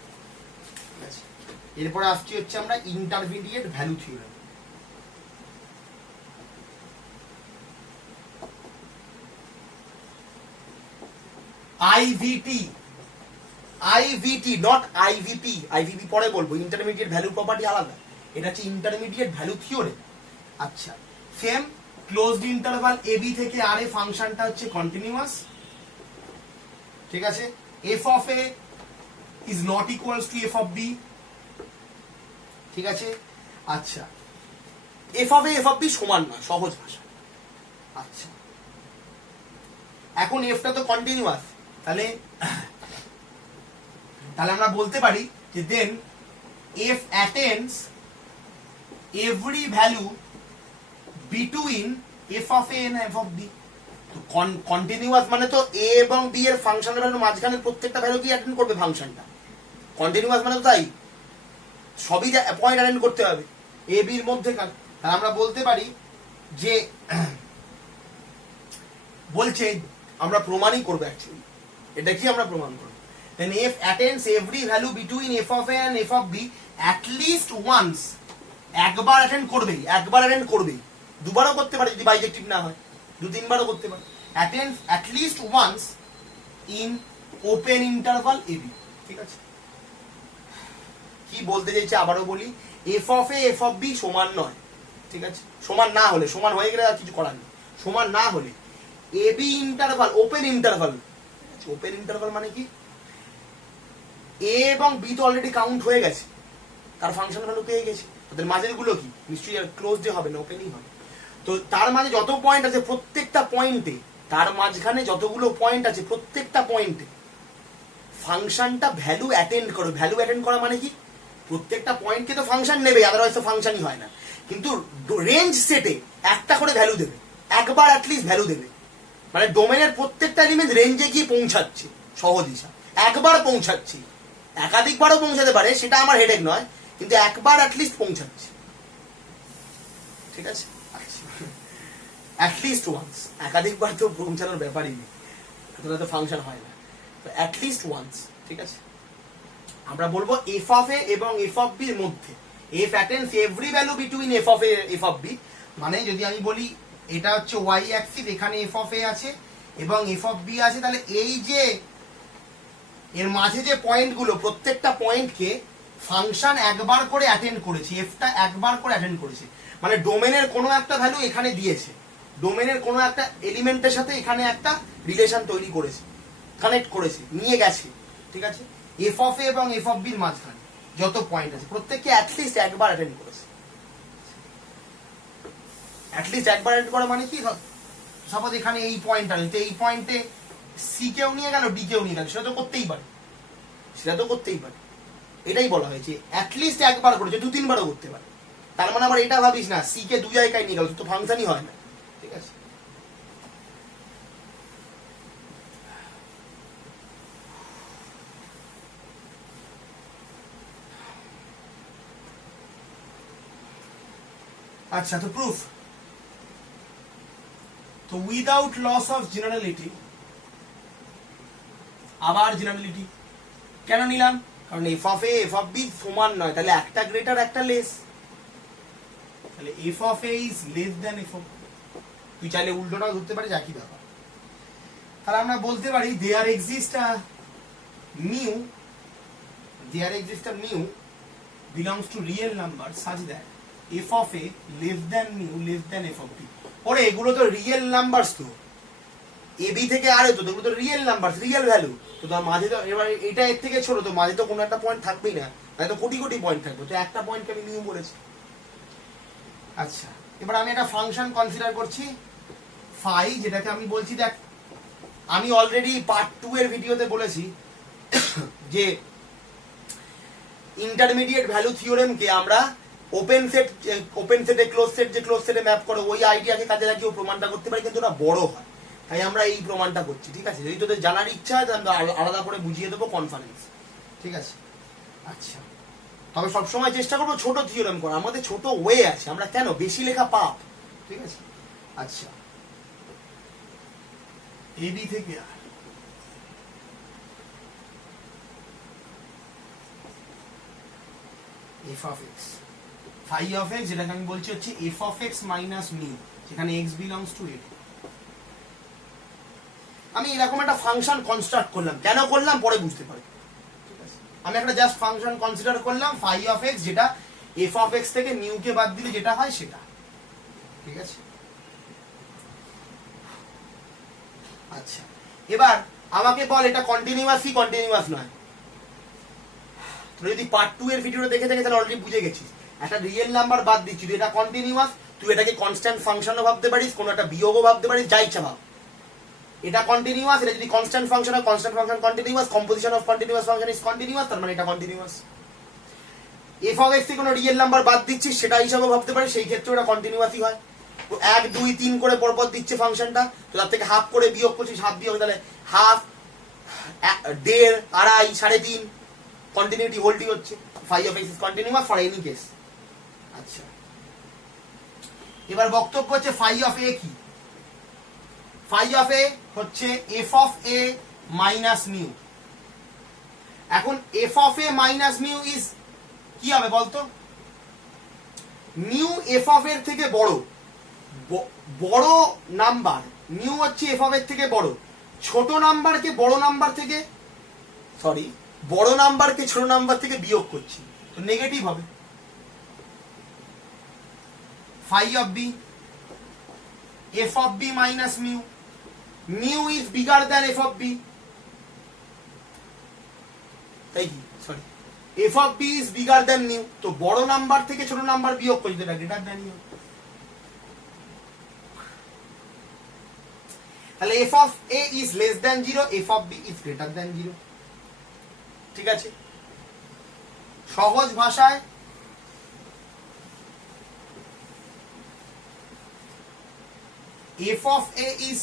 এরপরে আসছে হচ্ছে আমরা intermediate value theorem. IVT, IVT not IVP, IVP পরে বলবো, ইন্টারমিডিয়েট ভ্যালু প্রপার্টি আলাদা, এটা হচ্ছে ইন্টারমিডিয়েট ভ্যালু থিওরেম। আচ্ছা, সেম ক্লোজড ইন্টারভাল এবি থেকে আর এ ফাংশনটা হচ্ছে কন্টিনিউয়াস। ঠিক আছে, f of a is not equals to F of b. ঠিক আছে, আচ্ছা, f of A F of b সমান না, সহজ ভাষা। আচ্ছা, এখন এফটা তো কন্টিনিউয়াস, তাহলে আমরা বলতে পারি যে then F attends every value between F of A and F of B. তো কন্টিনিউয়াস মানে তো এ এবং বি এর ফাংশনের ভ্যালু মাঝখানে প্রত্যেকটা ভ্যালু কি অ্যাটেন্ড করবে ফাংশনটা। কন্টিনিউয়াস মানে তো তাই, সবই পয়েন্ট অ্যাটেন্ড করতে হবে এ বির মধ্যে। তাহলে আমরা বলতে পারি যে বলছে আমরা প্রমাণই করবো, অ্যাকচুয়ালি এটা কি আমরা প্রমাণ করবো। then f attains every value between f of a and f of b at least once, একবার অ্যাটেন্ড করবেই, একবার অ্যাটেন্ড করবেই, দুবারও করতে পারে যদি বাইজেক্টিভ না হয়, 2-3বারও করতে পারে। Attends at least once in open interval ab। ঠিক আছে, কি বলতে চাইছে আবারও বলি, f of a f of b সমান নয়। ঠিক আছে, সমান না হলে, সমান হয়ে গেলে আর কিছু করার নেই, সমান না হলে ab interval open interval. Open interval মানে কি, এ এবং বি তো অলরেডি কাউন্ট হয়ে গেছে, তার ফাংশন ভ্যালু পেয়ে গেছে, তাদের মাঝের গুলো কি নিশ্চয়ই আর ক্লোজ যে হবে না, ওপেনই হবে। তো তার মাঝে যত পয়েন্ট আছে প্রত্যেকটা পয়েন্টে, তার মাঝখানে যতগুলো পয়েন্ট আছে প্রত্যেকটা পয়েন্টে ফাংশনটা ভ্যালু অ্যাটেন্ড করো। ভ্যালু অ্যাটেন্ড করা মানে কি, প্রত্যেকটা পয়েন্টকে তো ফাংশন নেবে, আদারওয়াইজ তো ফাংশনই হয় না, কিন্তু রেঞ্জ সেটে একটা করে ভ্যালু দেবে, একবার অ্যাটলিস্ট ভ্যালু দেবে। মানে ডোমেনের প্রত্যেকটা এলিমেন্ট রেঞ্জে গিয়ে পৌঁছাচ্ছে, সহজ হিসাব একবার পৌঁছাচ্ছি, একাধিকবারও পৌঁছাতে পারে, সেটা আমার হেডেক নয়, কিন্তু একবার অ্যাটলিস্ট পৌঁছাচ্ছে, ঠিক আছে, অ্যাটলিস্ট ওয়ান্স, একাধিকবার তো পৌঁছানোর ব্যাপারই নেই, তাহলে তো ফাংশন হয় না, তো অ্যাটলিস্ট ওয়ান্স, ঠিক আছে। আমরা বলবো এফ অফ এ এবং এফ অফ বি এর মধ্যে f attends every value between F of A F of b, মানে যদি আমি বলি এটা হচ্ছে ওয়াই অ্যাক্সিস, এখানে এফ অফ এ আছে এবং এফ অফ বি আছে, তাহলে এই যে এর মাঝে যে পয়েন্টগুলো, প্রত্যেকটা পয়েন্টকে ফাংশন একবার করে অ্যাটেন্ড করেছে, এফটা একবার করে অ্যাটেন্ড করেছে, মানে ডোমেনের কোনো একটা ভ্যালু এখানে দিয়েছে, ডোমেনের কোনো একটা এলিমেন্টের সাথে এখানে একটা রিলেশন তৈরি করেছে, কানেক্ট করেছে, নিয়ে গেছে, ঠিক আছে। এফ অফ এ এবং এফ অফ বির মাঝখানে যত পয়েন্ট আছে প্রত্যেককে অ্যাটলিস্ট একবার অ্যাটেন্ড করেছে। অ্যাটলিস্ট একবার অ্যাটেন্ড করা মানে কি, সাপোজ এখানে এই পয়েন্ট আছে, তো এই পয়েন্টে সি কেও নিয়ে গেল, ডি কেও নিয়ে গেল, সেটা তো করতেই পারে, সেটা তো করতেই পারে, এটাই বলা হয়েছে অ্যাটলিস্ট একবার করেছে, 2-3বারও করতে পারে। তার মানে আবার এটা ভাবিস না সি কে 2 জায়গায় নিয়ে গেল, তো ফাংশনই হয় না, ঠিক আছে। আচ্ছা, তো প্রুফ, তো উইদাউট লস অফ জেনারেলিটি, আবার জেনারেলিটি কেন নিলাম, কারণ f of A F of b সমান নয়, তাহলে একটা গ্রেটার একটা লেস, তাহলে F of a is less than f of, তুই চাইলে উল্টোটাও ধরতে পারিস, একই ব্যাপার। তাহলে আমরা বলতে পারি there exist a mu, there exist a mu belongs to real number such that f of a less than mu less than f of b। ওরে এগুলো তো রিয়েল নাম্বারস, তো এ বি থেকে আর তো এগুলো তো রিয়েল নাম্বার, রিয়েল ভ্যালু, তো তার মাঝে তো এবার এটা এর থেকে ছোট, তো মাঝে তো কোনো একটা পয়েন্ট থাকবেই না, তাই তো কোটি কোটি পয়েন্ট থাকবে, তো একটা পয়েন্টকে আমি মিউ বলেছি। আচ্ছা, এবার আমি একটা ফাংশন কনসিডার করছি ফাই, যেটাকে আমি বলছি, দেখ আমি অলরেডি পার্ট 2 এর ভিডিওতে বলেছি যে ইন্টারমিডিয়েট ভ্যালু থিওরেমকে আমরা ওপেন সেটে ক্লোজ সেট, যে ক্লোজ সেটে ম্যাপ করে ওই আইডিয়াকে কাজে লাগিয়ে প্রমাণটা করতে পারি, কিন্তু ওটা বড় হয়, তাই আমরা এই প্রমাণটা করছি, ঠিক আছে। যদি তোদের জানার ইচ্ছা হয় তাহলে আলাদা করে বুঝিয়ে দেবো কনফারেন্স, ঠিক আছে। আচ্ছা, তবে সবসময় চেষ্টা করবো ছোট থিওরেম করা, আমাদের ছোট ওয়ে আছে, আমরা কেন বেশি লেখা পাপ, ঠিক আছে। আচ্ছা, এ বি থেকে R F of X, phi of X, যেটাকে আমি বলছি হচ্ছে F of X minus mu, যেখানে এক্স বিলংস টু এ। আমি এরকম একটা ফাংশন কনস্ট্রাক্ট করলাম, কেন করলাম পরে বুঝতে পারি, ঠিক আছে। আমি একটা জাস্ট ফাংশন কনসিডার করলাম ফাই অফ এক্স, যেটা এফ অফ এক্স থেকে মিউ কে বাদ দিলে যেটা হয় সেটা, ঠিক আছে। আচ্ছা, এবার আমাকে বল এটা কন্টিনিউয়াস কি কন্টিনিউয়াস নয়। তুই যদি পার্ট 2 এর ভিডিওটা দেখে থাকে তাহলে অলরেডি বুঝে গেছিস, একটা রিয়েল নাম্বার বাদ দিচ্ছি, তুই এটা কন্টিনিউয়াস, তুই এটাকে কনস্ট্যান্ট ফাংশনও ভাবতে পারিস, কোনো একটা বিয়োগও ভাবতে পারিস, যা ইচ্ছা ভাব, এটা কন্টিনিউয়াস। এটা যদি কনস্ট্যান্ট ফাংশন হয়, constant function continuous, composition of continuous function is continuous, তার মানে এটা কন্টিনিউয়াস। এফ অফ এক্স থেকে কোনো রিয়েল নাম্বার বাদ দিচ্ছিস, সেটা হিসাবে ভাবতে পারিস, সেই ক্ষেত্রে এটা কন্টিনিউয়াসই হয়। 1 2 3 করে পরপর দিচ্ছে ফাংশনটা, তো তার থেকে হাফ করে বিয়োগ করছিস, হাফ বিয়োগ, তাহলে হাফ, 1.5 2.5 3.5, কন্টিনিউটি হোল্ডই হচ্ছে, phi of x is continuous for any case. আচ্ছা, এবার বক্তব্য হচ্ছে ফাই অফ এ কি, ফাই অফ এ হচ্ছে F of A minus mu. এখন F of A minus mu is কি হবে বলতো, মিউ এফ অফ এর থেকে বড়, বড় নাম্বার মিউ হচ্ছে এফ অফ এর থেকে বড়, ছোট নাম্বারকে বড় নাম্বার থেকে, সরি বড় নাম্বারকে ছোট নাম্বার থেকে বিয়োগ করছি, তো নেগেটিভ হবে। Phi of b, f of b minus mu, mu is bigger than f of b, তাই কি, sorry f of b is bigger than mu, তো বড় নাম্বার থেকে ছোট নাম্বার বিয়োগ করি, এটা গ্রেটার দ্যান মিউ। তাহলে F of a is less than 0, f of b is greater than 0। ঠিক আছে, সহজ ভাষায় f of a is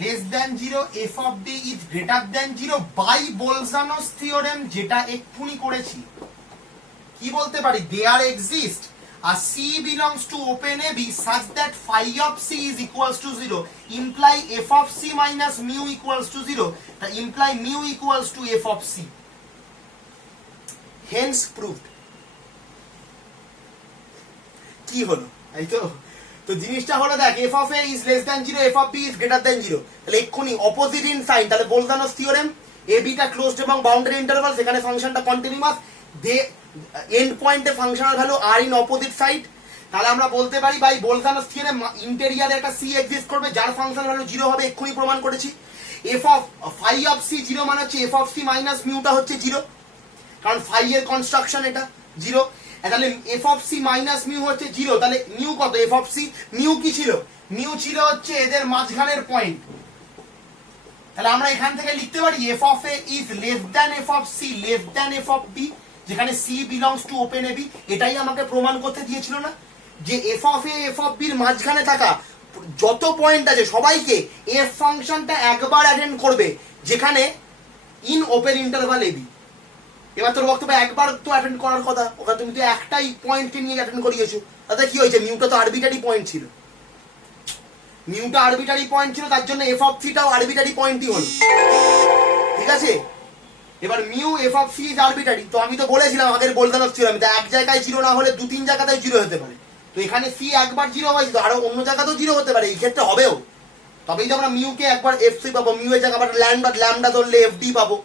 less than 0, f of b is greater than 0 by Bolzano's theorem, যেটা এক্ষুনি করেছি। কি বলতে পারি, there exists a c belongs to open a b such that phi of c is equals to 0 imply f of c minus mu equals to 0, তা imply mu equals to f of c, hence proved। কি হলো, এই তো তো জিনিসটা হলো দেখ, f of a is less than 0, f of b is greater than 0, তাহলে এক্ষুনি অপোজিট ইন সাইন, তাহলে বোলজানোস থিওরেম, a b টা ক্লোজড এবং বাউন্ডারি ইন্টারভাল, সেখানে ফাংশনটা কন্টিনিউয়াস, দে এন্ড পয়েন্টে functional value are in opposite side, তাহলে আমরা বলতে পারি বাই বোলজানোস থিওরেম ইন্টেরিয়রে একটা c এক্সিস্ট করবে যার ফাংশনাল ভ্যালু 0 হবে, এক্ষুনি প্রমাণ করেছি। f of phi of c 0 মানে হচ্ছে f of c মাইনাস মিউটা হচ্ছে 0, কারণ phi এর কনস্ট্রাকশন এটা 0, তাহলে f of c minus mu হচ্ছে 0, তাহলে মিউ কত, f of c মিউ কি ছিল, মিউ ছিল হচ্ছে এদের মাঝখানের পয়েন্ট, তাহলে আমরা এখান থেকে লিখতে পারি f of a is less than f of c less than f of b, যেখানে c belongs to open a b, এটাই আমাকে প্রমাণ করতে দিয়েছিল না, যে f of a f of b এর মাঝখানে থাকা যত পয়েন্ট আছে সবাইকে f ফাংশনটা একবার অ্যাটেন্ড করবে, যেখানে ইন ওপেন ইন্টারভাল ab। এবার তোর বক্তব্য একবার তো অ্যাটেন্ড করার কথা, ওখানে তুমি তো একটাই পয়েন্টকে নিয়ে অ্যাটেন্ড করিয়েছো, তাতে কি হয়েছে, মিউটা তো আরবিটারি পয়েন্ট ছিল, মিউটা আরবিটারি পয়েন্ট ছিল, তার জন্য এফ অফ সিটাও আরবিটারি পয়েন্টই হলো। ঠিক আছে, এবার mu f of c is arbitrary, তো আমি তো বলেছিলাম আগের বোলজানোস থিওরেম, তো এক জায়গায় 0 না হলে 2-3 জায়গাতেও 0 হতে পারে, তো এখানে সি একবার 0 হয়েছে, তো আরো অন্য জায়গাতেও 0 হতে পারে, এই ক্ষেত্রে হবেও, তবেই তো আমরা মিউকে একবার এফ সি পাবো, মিউ এর জায়গায় আবার ল্যামডা ধরলে এফ ডি পাবো,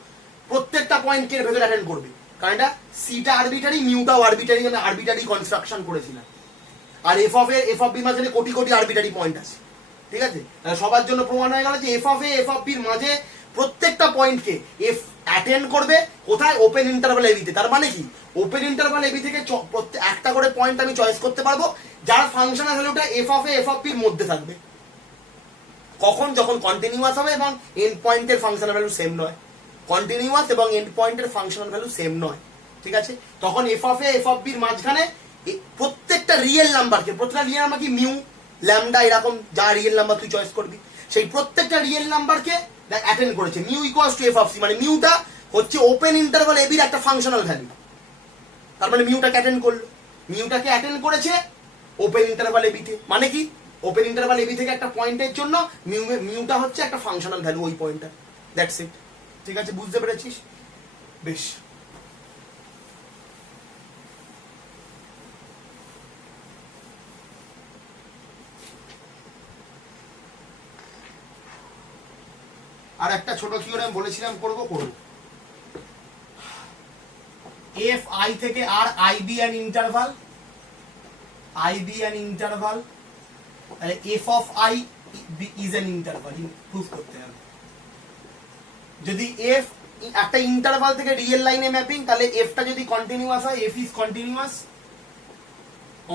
প্রত্যেকটা পয়েন্টকে এর ভেতরে অ্যাটেন্ড করবে, কারণ এটা সিটা আরবিটারি মিউটাও আরবিটারি, আমি আরবিটারি কনস্ট্রাকশন করেছিলাম, আর F of A F of বির মাঝে কোটি কোটি আরবিটারি পয়েন্ট আছে। ঠিক আছে, সবার জন্য প্রমাণ হয়ে গেল যে F of A F of বির মাঝে প্রত্যেকটা পয়েন্টকে এফ অ্যাটেন্ড করবে, কোথায়, ওপেন ইন্টারভাল এবিতে। তার মানে কি, ওপেন ইন্টারভাল এবি থেকে একটা করে পয়েন্ট আমি চয়েস করতে পারবো যার ফাংশনাল ভ্যালুটা F of A F of বির মধ্যে থাকবে, কখন, যখন কন্টিনিউয়াস হবে এবং এন্ড পয়েন্টের ফাংশনাল ভ্যালু সেম নয়, কন্টিনিউয়াস এবং এন্ড পয়েন্টের ফাংশনাল ভ্যালু সেম নয়। ঠিক আছে, তখন f of A F of বির মাঝখানে প্রত্যেকটা রিয়েল নাম্বারকে, প্রত্যেকটা রিয়েল নাম্বার কি মিউ ল্যামডা এরকম যা রিয়েল নাম্বার তুই চয়েস করবি, সেই প্রত্যেকটা রিয়েল নাম্বারকে অ্যাটেন্ড করেছে mu equals to F of c, মানে মিউটা হচ্ছে ওপেন ইন্টারভাল এবির একটা ফাংশনাল ভ্যালু, তার মানে মিউটাকে অ্যাটেন্ড করলো, মিউটাকে অ্যাটেন্ড করেছে ওপেন ইন্টারভাল এবিতে, মানে কি, ওপেন ইন্টারভাল এবি থেকে একটা পয়েন্টের জন্য মিউটা হচ্ছে একটা ফাংশনাল ভ্যালু ওই পয়েন্টটা, দ্যাটস ইট। ঠিক আছে, বুঝতে পেরেছিস? বেশ, আর একটা ছোট থিওরেম বলেছিলাম করব। এফ আই থেকে R I be an interval, I be an interval, তাহলে F of I is an interval, proof করতে হবে। যদি এফ একটা ইন্টারভাল থেকে রিয়েল লাইনে ম্যাপিং, তাহলে এফটা যদি কন্টিনিউয়াস হয়, F is continuous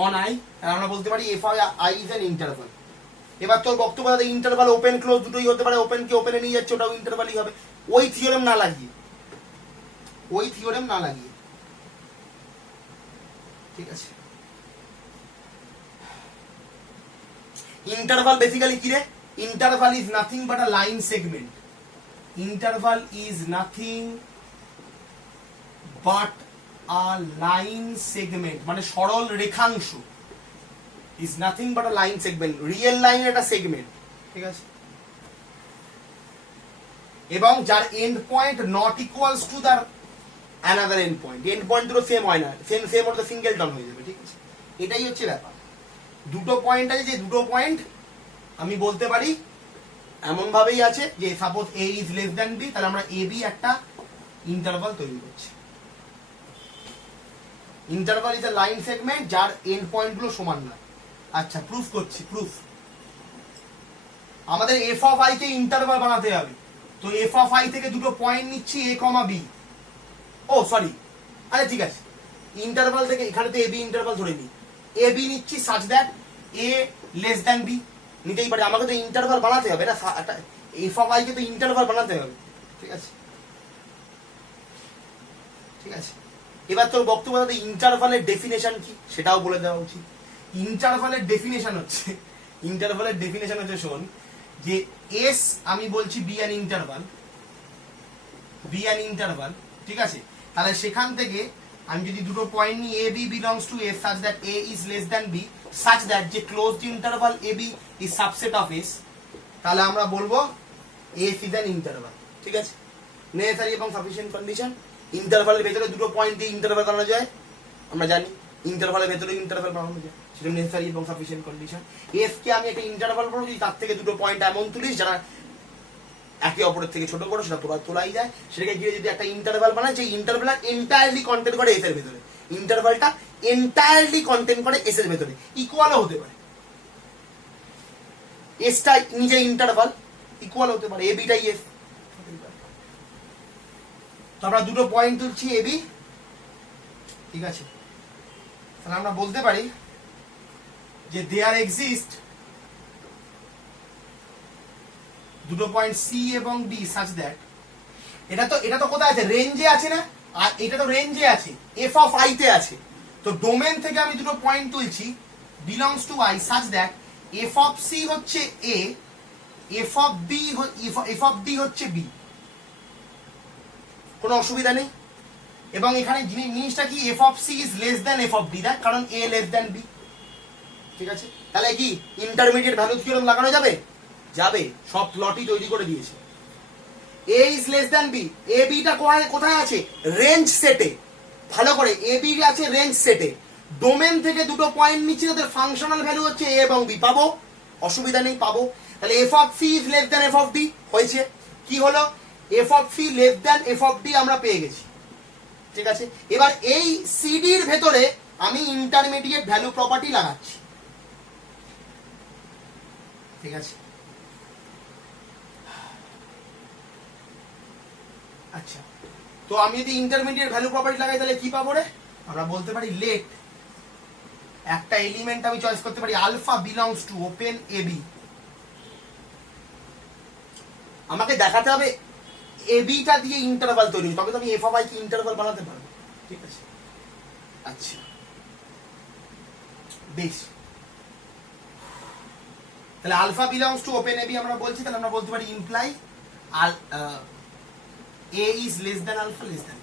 on I, তাহলে আমরা বলতে পারি F I is an interval. এবার তোর বক্তব্য ইন্টারভাল ওপেন ক্লোজ দুটোই হতে পারে, ওপেন কে ওপেনে নিয়ে যাচ্ছে ওটাও ইন্টারভালই হবে, ওই থিওরেম না লাগিয়ে, ওই থিওরেম না লাগিয়ে। ঠিক আছে, ইন্টারভাল বেসিক্যালি কি রে, interval is nothing but a line segment, interval is nothing but a line segment, মানে সরল রেখাংশ, is nothing but a line segment, real line একটা সেগমেন্ট। ঠিক আছে, এবং যার end point not equals to the another end point, end point দুটো same হয় না, সেম হলে সিঙ্গেল টার্ম হয়ে যাবে। ঠিক আছে, এটাই হচ্ছে ব্যাপার। দুটো পয়েন্ট আছে, যে দুটো পয়েন্ট আমি বলতে পারি এমন ভাবেই আছে যে suppose a is less than b, তাহলে আমরা এ বি একটা ইন্টারভাল তৈরি করছি। Interval is a line segment যার এন্ড পয়েন্ট গুলো সমান না। আচ্ছা, প্রুফ করছি, প্রুফ। আমাদের এফ অফ আই কে ইন্টারভাল বানাতে হবে, তো এফ অফ আই থেকে দুটো পয়েন্ট নিচ্ছি এ কমা বি, ও সরি আরে ঠিক আছে, ইন্টারভাল থেকে এখানে তো এবি ইন্টারভাল ধরে নিই, এবি নিচ্ছি such that a less than b, নিতেই পারে। আমাকে তো ইন্টারভাল বানাতে হবে না, একটা এফ অফ আই কে তো ইন্টারভাল বানাতে হবে, ঠিক আছে? ঠিক আছে, এবার তোর বক্তব্য ইন্টারভালের ডেফিনেশন কি সেটাও বলে দেওয়া উচিত। ইন্টারভালের ডেফিনেশন হচ্ছে শোন, যে এস আমি বলছি বি অ্যান ইন্টারভাল, ঠিক আছে? তাহলে সেখান থেকে আমি যদি দুটো পয়েন্ট নিই, A B belongs to S such that A is less than B, such that যে closed interval A B is subset of S, তাহলে আমরা বলবো এস ইজ অ্যান ইন্টারভাল, ঠিক আছে? নেসেসারি এবং সাফিসিয়েন্ট কন্ডিশন, ইন্টারভালের ভেতরে দুটো পয়েন্ট দিয়ে ইন্টারভাল বানানো যায়, আমরা জানি ইন্টারভালের ভেতরে ইন্টারভাল বানানো যায়, সেটা নেসেসারি এবং সাফিসিয়েন্ট কন্ডিশন। এস কে আমি একটা ইন্টারভাল বলবো, যদি তার থেকে দুটো পয়েন্ট এমন তুলিস যারা একে অপরের থেকে ছোট বড়, সেটা তোলাই যায়, সেটাকে ঘিরে যদি একটা ইন্টারভাল বানায়, যে ইন্টারভালটা এন্টায়ারলি কন্টেন্ট করে এস এর ভেতরে, ইন্টারভালটা এন্টায়ারলি কন্টেন্ট করে এস এর ভেতরে, ইকুয়ালও হতে পারে, এসটা নিজে ইন্টারভাল, ইকুয়াল হতে পারে, এ বিটাই এস। তো আমরা দুটো পয়েন্ট তুলছি এ বি, ঠিক আছে? তাহলে আমরা বলতে পারি যে দেয়ার এক্সিস্ট দুটো পয়েন্ট সি এবং ডি সাচ দ্যাট, এটা তো কোথায় আছে, রেঞ্জে আছে না? আর এটা তো রেঞ্জে আছে, এফ অফ আই তে আছে। তো ডোমেন থেকে আমি দুটো পয়েন্ট তুলছি belongs to I such that f of c হচ্ছে এ, এফ অফ ডি হচ্ছে বি, কোনো অসুবিধা নেই। এবং এখানে জিনিসটা কি, f of c is less than f of d, দেখ, কারণ এ লেস দ্যান বি, ঠিক আছে? তাহলে কি ইন্টারমিডিয়েট ভ্যালু থিওরেম লাগানো যাবে? যাবে, সব প্লটই তৈরি করে দিয়েছে। A is less than B, A beta কোথায় আছে, রেঞ্জ সেটে, ভালো করে, এ বি আছে রেঞ্জ সেটে, ডোমেন থেকে দুটো পয়েন্ট নিচ্ছি, তাদের ফাংশনাল ভ্যালু হচ্ছে এ এবং বি, পাবো, অসুবিধা নেই, পাবো। তাহলে F of c is less than f of d হয়েছে, কি হলো, f of c less than f of d আমরা পেয়ে গেছি, ঠিক আছে? এবার এই সিডির ভেতরে আমি ইন্টারমিডিয়েট ভ্যালু প্রপার্টি লাগাচ্ছি, ঠিক আছে? আচ্ছা, তো আমি যদি ইন্টারমিডিয়েট ভ্যালু প্রপার্টি লাগাই তাহলে কি পাবো রে? আমরা বলতে পারি লেট একটা এলিমেন্ট আমি চয়েস করতে পারি alpha belongs to open a b, আমাকে দেখাতে হবে এ বিটা দিয়ে ইন্টারভাল তৈরি, তবে তো আমি এফ অফ আই কি ইন্টারভাল বানাতে পারবো, ঠিক আছে? আচ্ছা, বেশ, তাহলে alpha belongs to open a b আমরা বলছি, তাহলে আমরা বলতে পারি imply a is less than alpha less than,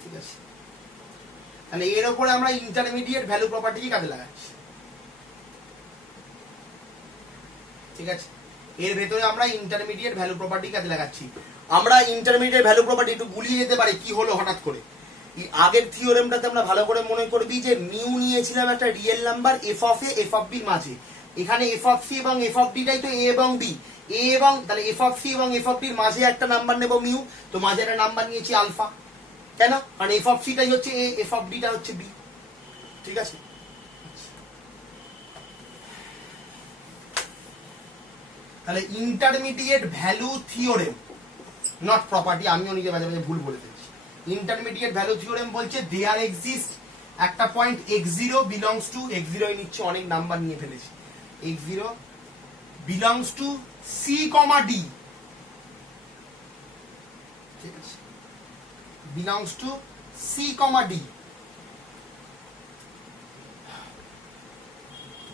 ঠিক আছে? তাহলে এর উপরে আমরা ইন্টারমিডিয়েট ভ্যালু প্রপার্টিকে কাজে লাগাচ্ছি, ঠিক আছে? এর ভেতরে আমরা ইন্টারমিডিয়েট ভ্যালু প্রপার্টি কাজে লাগাচ্ছি। আমরা ইন্টারমিডিয়েট ভ্যালু প্রপার্টি একটু গুলিয়ে যেতে পারি, কি হলো হঠাৎ করে, আগের থিওরেমটাতে আমরা ভালো করে মনে করবি যে মিউ নিয়েছিলাম একটা real number F of A F of বির মাঝে, এখানে এফ অফ সি এবং এফ অফ ডিটাই তো এ এবং বি, এ এবং তাহলে এফ অফ সি এবং এফ অফ ডির মাঝে একটা নাম্বার নেব মিউ, তো মাঝে একটা নাম্বার নিয়েছি আলফা, কেন? কারণ এফ অফ সিটাই হচ্ছে এ, এফ অফ ডিটা হচ্ছে বি, ঠিক আছে? তাহলে intermediate value theorem, not property, আমিও নিজে মাঝে মাঝে ভুল বলে ফেলছি। ইন্টারমিডিয়েট ভ্যালু থিওরেম বলছে দেয়ার এক্সিস্ট একটা point x0 belongs two, x0 এ নিচ্ছে অনেক নাম্বার নিয়ে ফেলেছি, x0 belongs two c, d, ঠিক আছে? বিলংস টু c, d,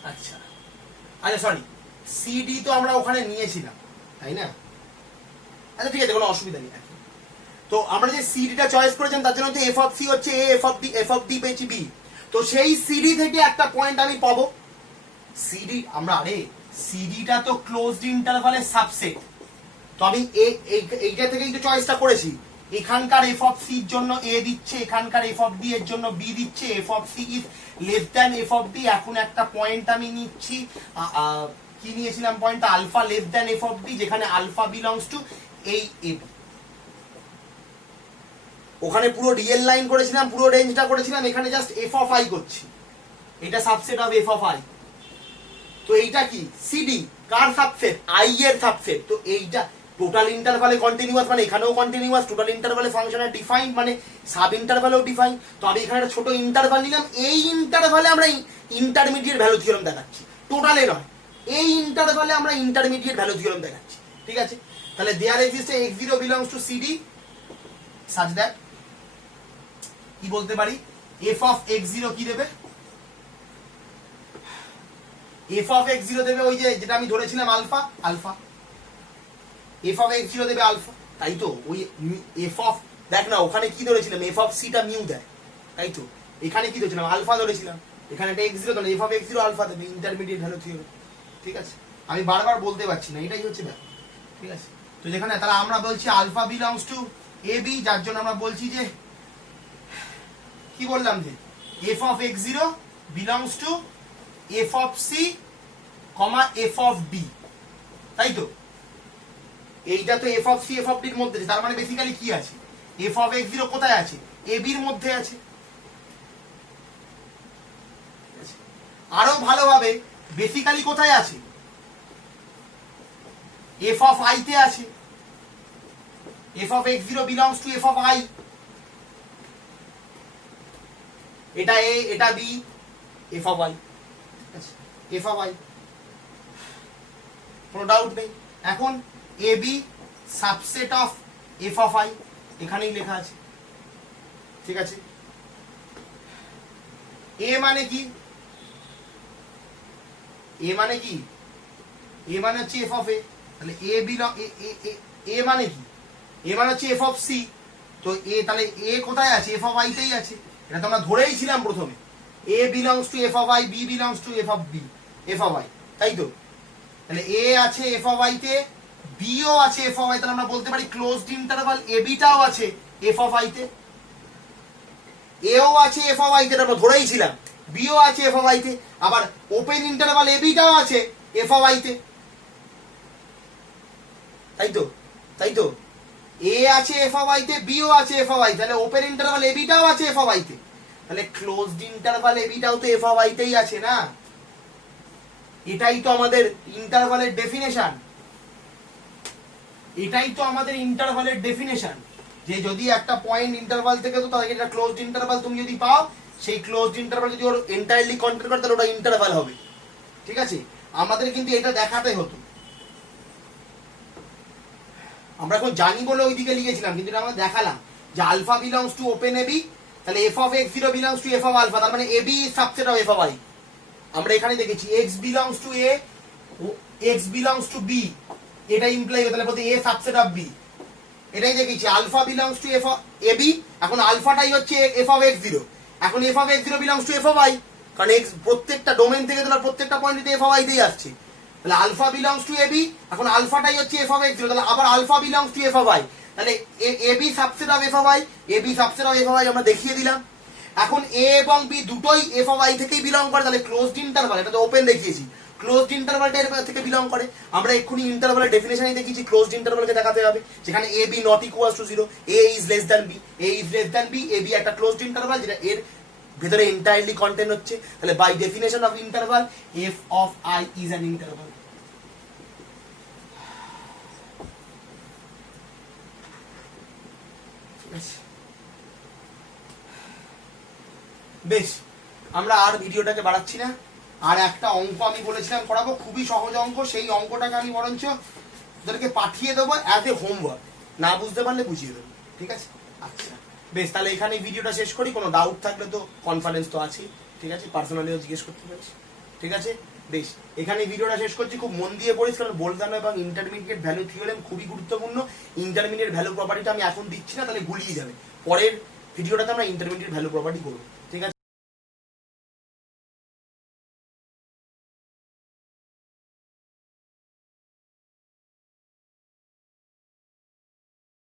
আচ্ছা, আচ্ছা সরি, cd তো আমরা ওখানে নিয়েছিলাম, তাই না? আচ্ছা ঠিক আছে, কোনো অসুবিধা নেই। তো আমরা যে সিডিটা চয়েস করেছেন তার জন্য এফ অফ সি হচ্ছে এ, এফ অফ ডি পেয়েছি বি, তো সেই সিডি থেকে একটা পয়েন্ট আমি পাবো, সিডি আমরা, আরে সিডিটা তো ক্লোজড ইন্টারভালের সাবসেট, তো আমি এইটা থেকেই তো চয়েসটা করেছি, এখানকার এফ অফ সি এর জন্য এ দিচ্ছে, এখানকার এফ অফ ডি এর জন্য বি দিচ্ছে, f of c is less than f of d, এখন একটা পয়েন্ট আমি নিচ্ছি, কি নিয়েছিলাম পয়েন্টটা, alpha less than f of d, যেখানে আলফা বিলংস টু এই এ বি, ওখানে পুরো রিয়েল লাইন করেছিলাম, পুরো রেঞ্জটা করেছিলাম, এখানে জাস্ট এফ অফ আই করছি, এটা subset of F of I, তো এইটা কি সিডি, কার সাবসেট, আই এর সাবসেট, তো এইটা টোটাল ইন্টারভালে কন্টিনিউয়াস মানে এখানেও কন্টিনিউয়াস, টোটাল ইন্টারভালে ফাংশন আর ডিফাইন্ড মানে সাব ইন্টারভালেও ডিফাইন। তো আমি এখানে একটা ছোট ইন্টারভাল নিলাম, এই ইন্টারভালে আমরা ইন্টারমিডিয়েট ভ্যালু থিওরেম দেখাচ্ছি, টোটালে নয়, এই ইন্টারভালে আমরা ইন্টারমিডিয়েট ভ্যালু থিওরেম দেখাচ্ছি, ঠিক আছে। তাহলে there exist x0 belongs to cd such that কি বলতে পারি f of x0 কি দেবে, f of x0 দেবে ওই যে যেটা আমি ধরেছিলাম alpha, alpha f of x0 দেবে আলফা, তাই তো। ওই f of দেখ না ওখানে কি ধরেছিলাম f of c টা মিউ দেয়, তাই তো। এখানে কি ধরেছিলাম আলফা ধরেছিলাম, এখানে একটা x0 তাহলে f of x0 আলফা দেবে, ইন্টারমিডিয়েট ভ্যালু থিওরেম, ঠিক আছে। আমি বারবার বলতে পারছি না, এটাই হচ্ছে ব্যাপার, ঠিক আছে। তো যেখানে তাহলে আমরা বলছি আলফা বিলংস টু ab, যার জন্য আমরা বলছি যে কি বললাম যে f of x0 belongs to f of c, f of d, তাই তো। এইটা তো f of c f of d এর মধ্যে, তার মানে বেসিক্যালি কি আছে, f of x0 কোথায় আছে, ab এর মধ্যে আছে। আরো ভালোভাবে বেসিক্যালি কোথায় আছে, f of i তে আছে, f of x0 belongs to f of i, এটা a এটা b, f of i, f of i, কোনো ডাউট নেই। এখন ab subset of f of i এখানেই লেখা আছে, ঠিক আছে। a মানে কি, a মানে কি, a মানে হচ্ছে f of a, তাহলে a বিলং a মানে কি, a মানে হচ্ছে f of c, তো a তাহলে a কোথায় আছে, f of i তেই আছে, এটা তো আমরা ধরেই ছিলাম প্রথমে, a belongs to f of i, b belongs to f of b, f of i, তাই তো। তাহলে a আছে f of i তে, b ও আছে f of i, তাহলে আমরা বলতে পারি ক্লোজড ইন্টারভাল ab টাও আছে f of i তে, a ও আছে f of i তে, আমরা ধরেই ছিলাম, b ও আছে f of i তে, আবার ওপেন ইন্টারভাল ab টাও আছে f of i তে, তাই তো, তাই তো। a আছে f of i তে, b ও আছে f of i, তাহলে ওপেন ইন্টারভাল ab টাও আছে f of i তে, তাহলে ক্লোজড ইন্টারভাল ab টাও তো f of i তেই আছে না। এটাই তো আমাদের ইন্টারভালের ডেফিনেশন, এটাই তো আমাদের ইন্টারভালের ডেফিনেশন, যে যদি একটা পয়েন্ট ইন্টারভাল থেকে তো তাহলে এটা ক্লোজড ইন্টারভাল তুমি যদি পাও, সেই ক্লোজড ইন্টারভাল যদি ওর এন্টায়ারলি কন্টেন করে তাহলে ওটা ইন্টারভাল হবে, ঠিক আছে। আমাদের কিন্তু এটা দেখাতে হতো, আমরা এখন জানি বলে ওইদিকে লিখেছিলাম, কিন্তু এটা আমরা দেখালাম যে alpha belongs to open a b, তাহলে f of x0 belongs to f of alpha, তার মানে ab subset of f of i। আমরা এখানে দেখেছি x belongs to a, x belongs to b, এটা ইমপ্লাই হবে, তাহলে বলতে a সাবসেট অফ b, এটাই দেখেছি। Alpha belongs to f of ab, এখন আলফাটাই হচ্ছে f of x0, এখন f of x0 belongs to f of i, কারণ x প্রত্যেকটা ডোমেইন থেকে তোলা প্রত্যেকটা পয়েন্টে f of i তেই আসছে, তাহলে আলফা বিলংস টু ab, এখন আলফাটাই হচ্ছে f of x0, তাহলে আবার alpha belongs to f of i, তাহলে ab subset of f of i, ab subset of f of i আমরা দেখিয়ে দিলাম। এখন a এবং b দুটোই f of i থেকেই বিলং করে, তাহলে ক্লোজড ইন্টারভাল, এটা তো ওপেন দেখিয়েছি, ক্লোজড ইন্টারভালটা এর থেকে বিলং করে। আমরা এক্ষুনি ইন্টারভালের ডেফিনেশনই দেখিয়েছি ক্লোজড ইন্টারভালকে দেখাতে হবে, যেখানে a b not equals to 0, a is less than b, a is less than b, a b একটা ক্লোজড ইন্টারভাল যেটা এর ভিতরে এন্টায়ারলি কন্টেন্ট হচ্ছে, তাহলে by definition of interval f of i is an interval. বেশ, আমরা আর ভিডিওটাকে বাড়াচ্ছি না, আর একটা অঙ্ক আমি বলেছিলাম করাবো, খুবই সহজ অঙ্ক, সেই অঙ্কটাকে আমি বরঞ্চ ওদেরকে পাঠিয়ে দেবো অ্যাজ এ হোমওয়ার্ক, না বুঝতে পারলে বুঝিয়ে দেবো, ঠিক আছে। আচ্ছা বেশ, তাহলে এখানে ভিডিওটা শেষ করি, কোনো ডাউট থাকলে তো কনফারেন্স তো আছেই, ঠিক আছে, পার্সোনালিও জিজ্ঞেস করতে পারিস, ঠিক আছে। বেশ, এখানে ভিডিওটা শেষ করছি, খুব মন দিয়ে পড়িস, কারণ বোলজানো এবং ইন্টারমিডিয়েট ভ্যালু থিওরেম খুবই গুরুত্বপূর্ণ। ইন্টারমিডিয়েট ভ্যালু প্রপার্টিটা আমি এখন দিচ্ছি না, তাহলে গুলিয়ে যাবে, পরের ভিডিওটাতে আমরা ইন্টারমিডিয়েট ভ্যালু প্রপার্টি করবো।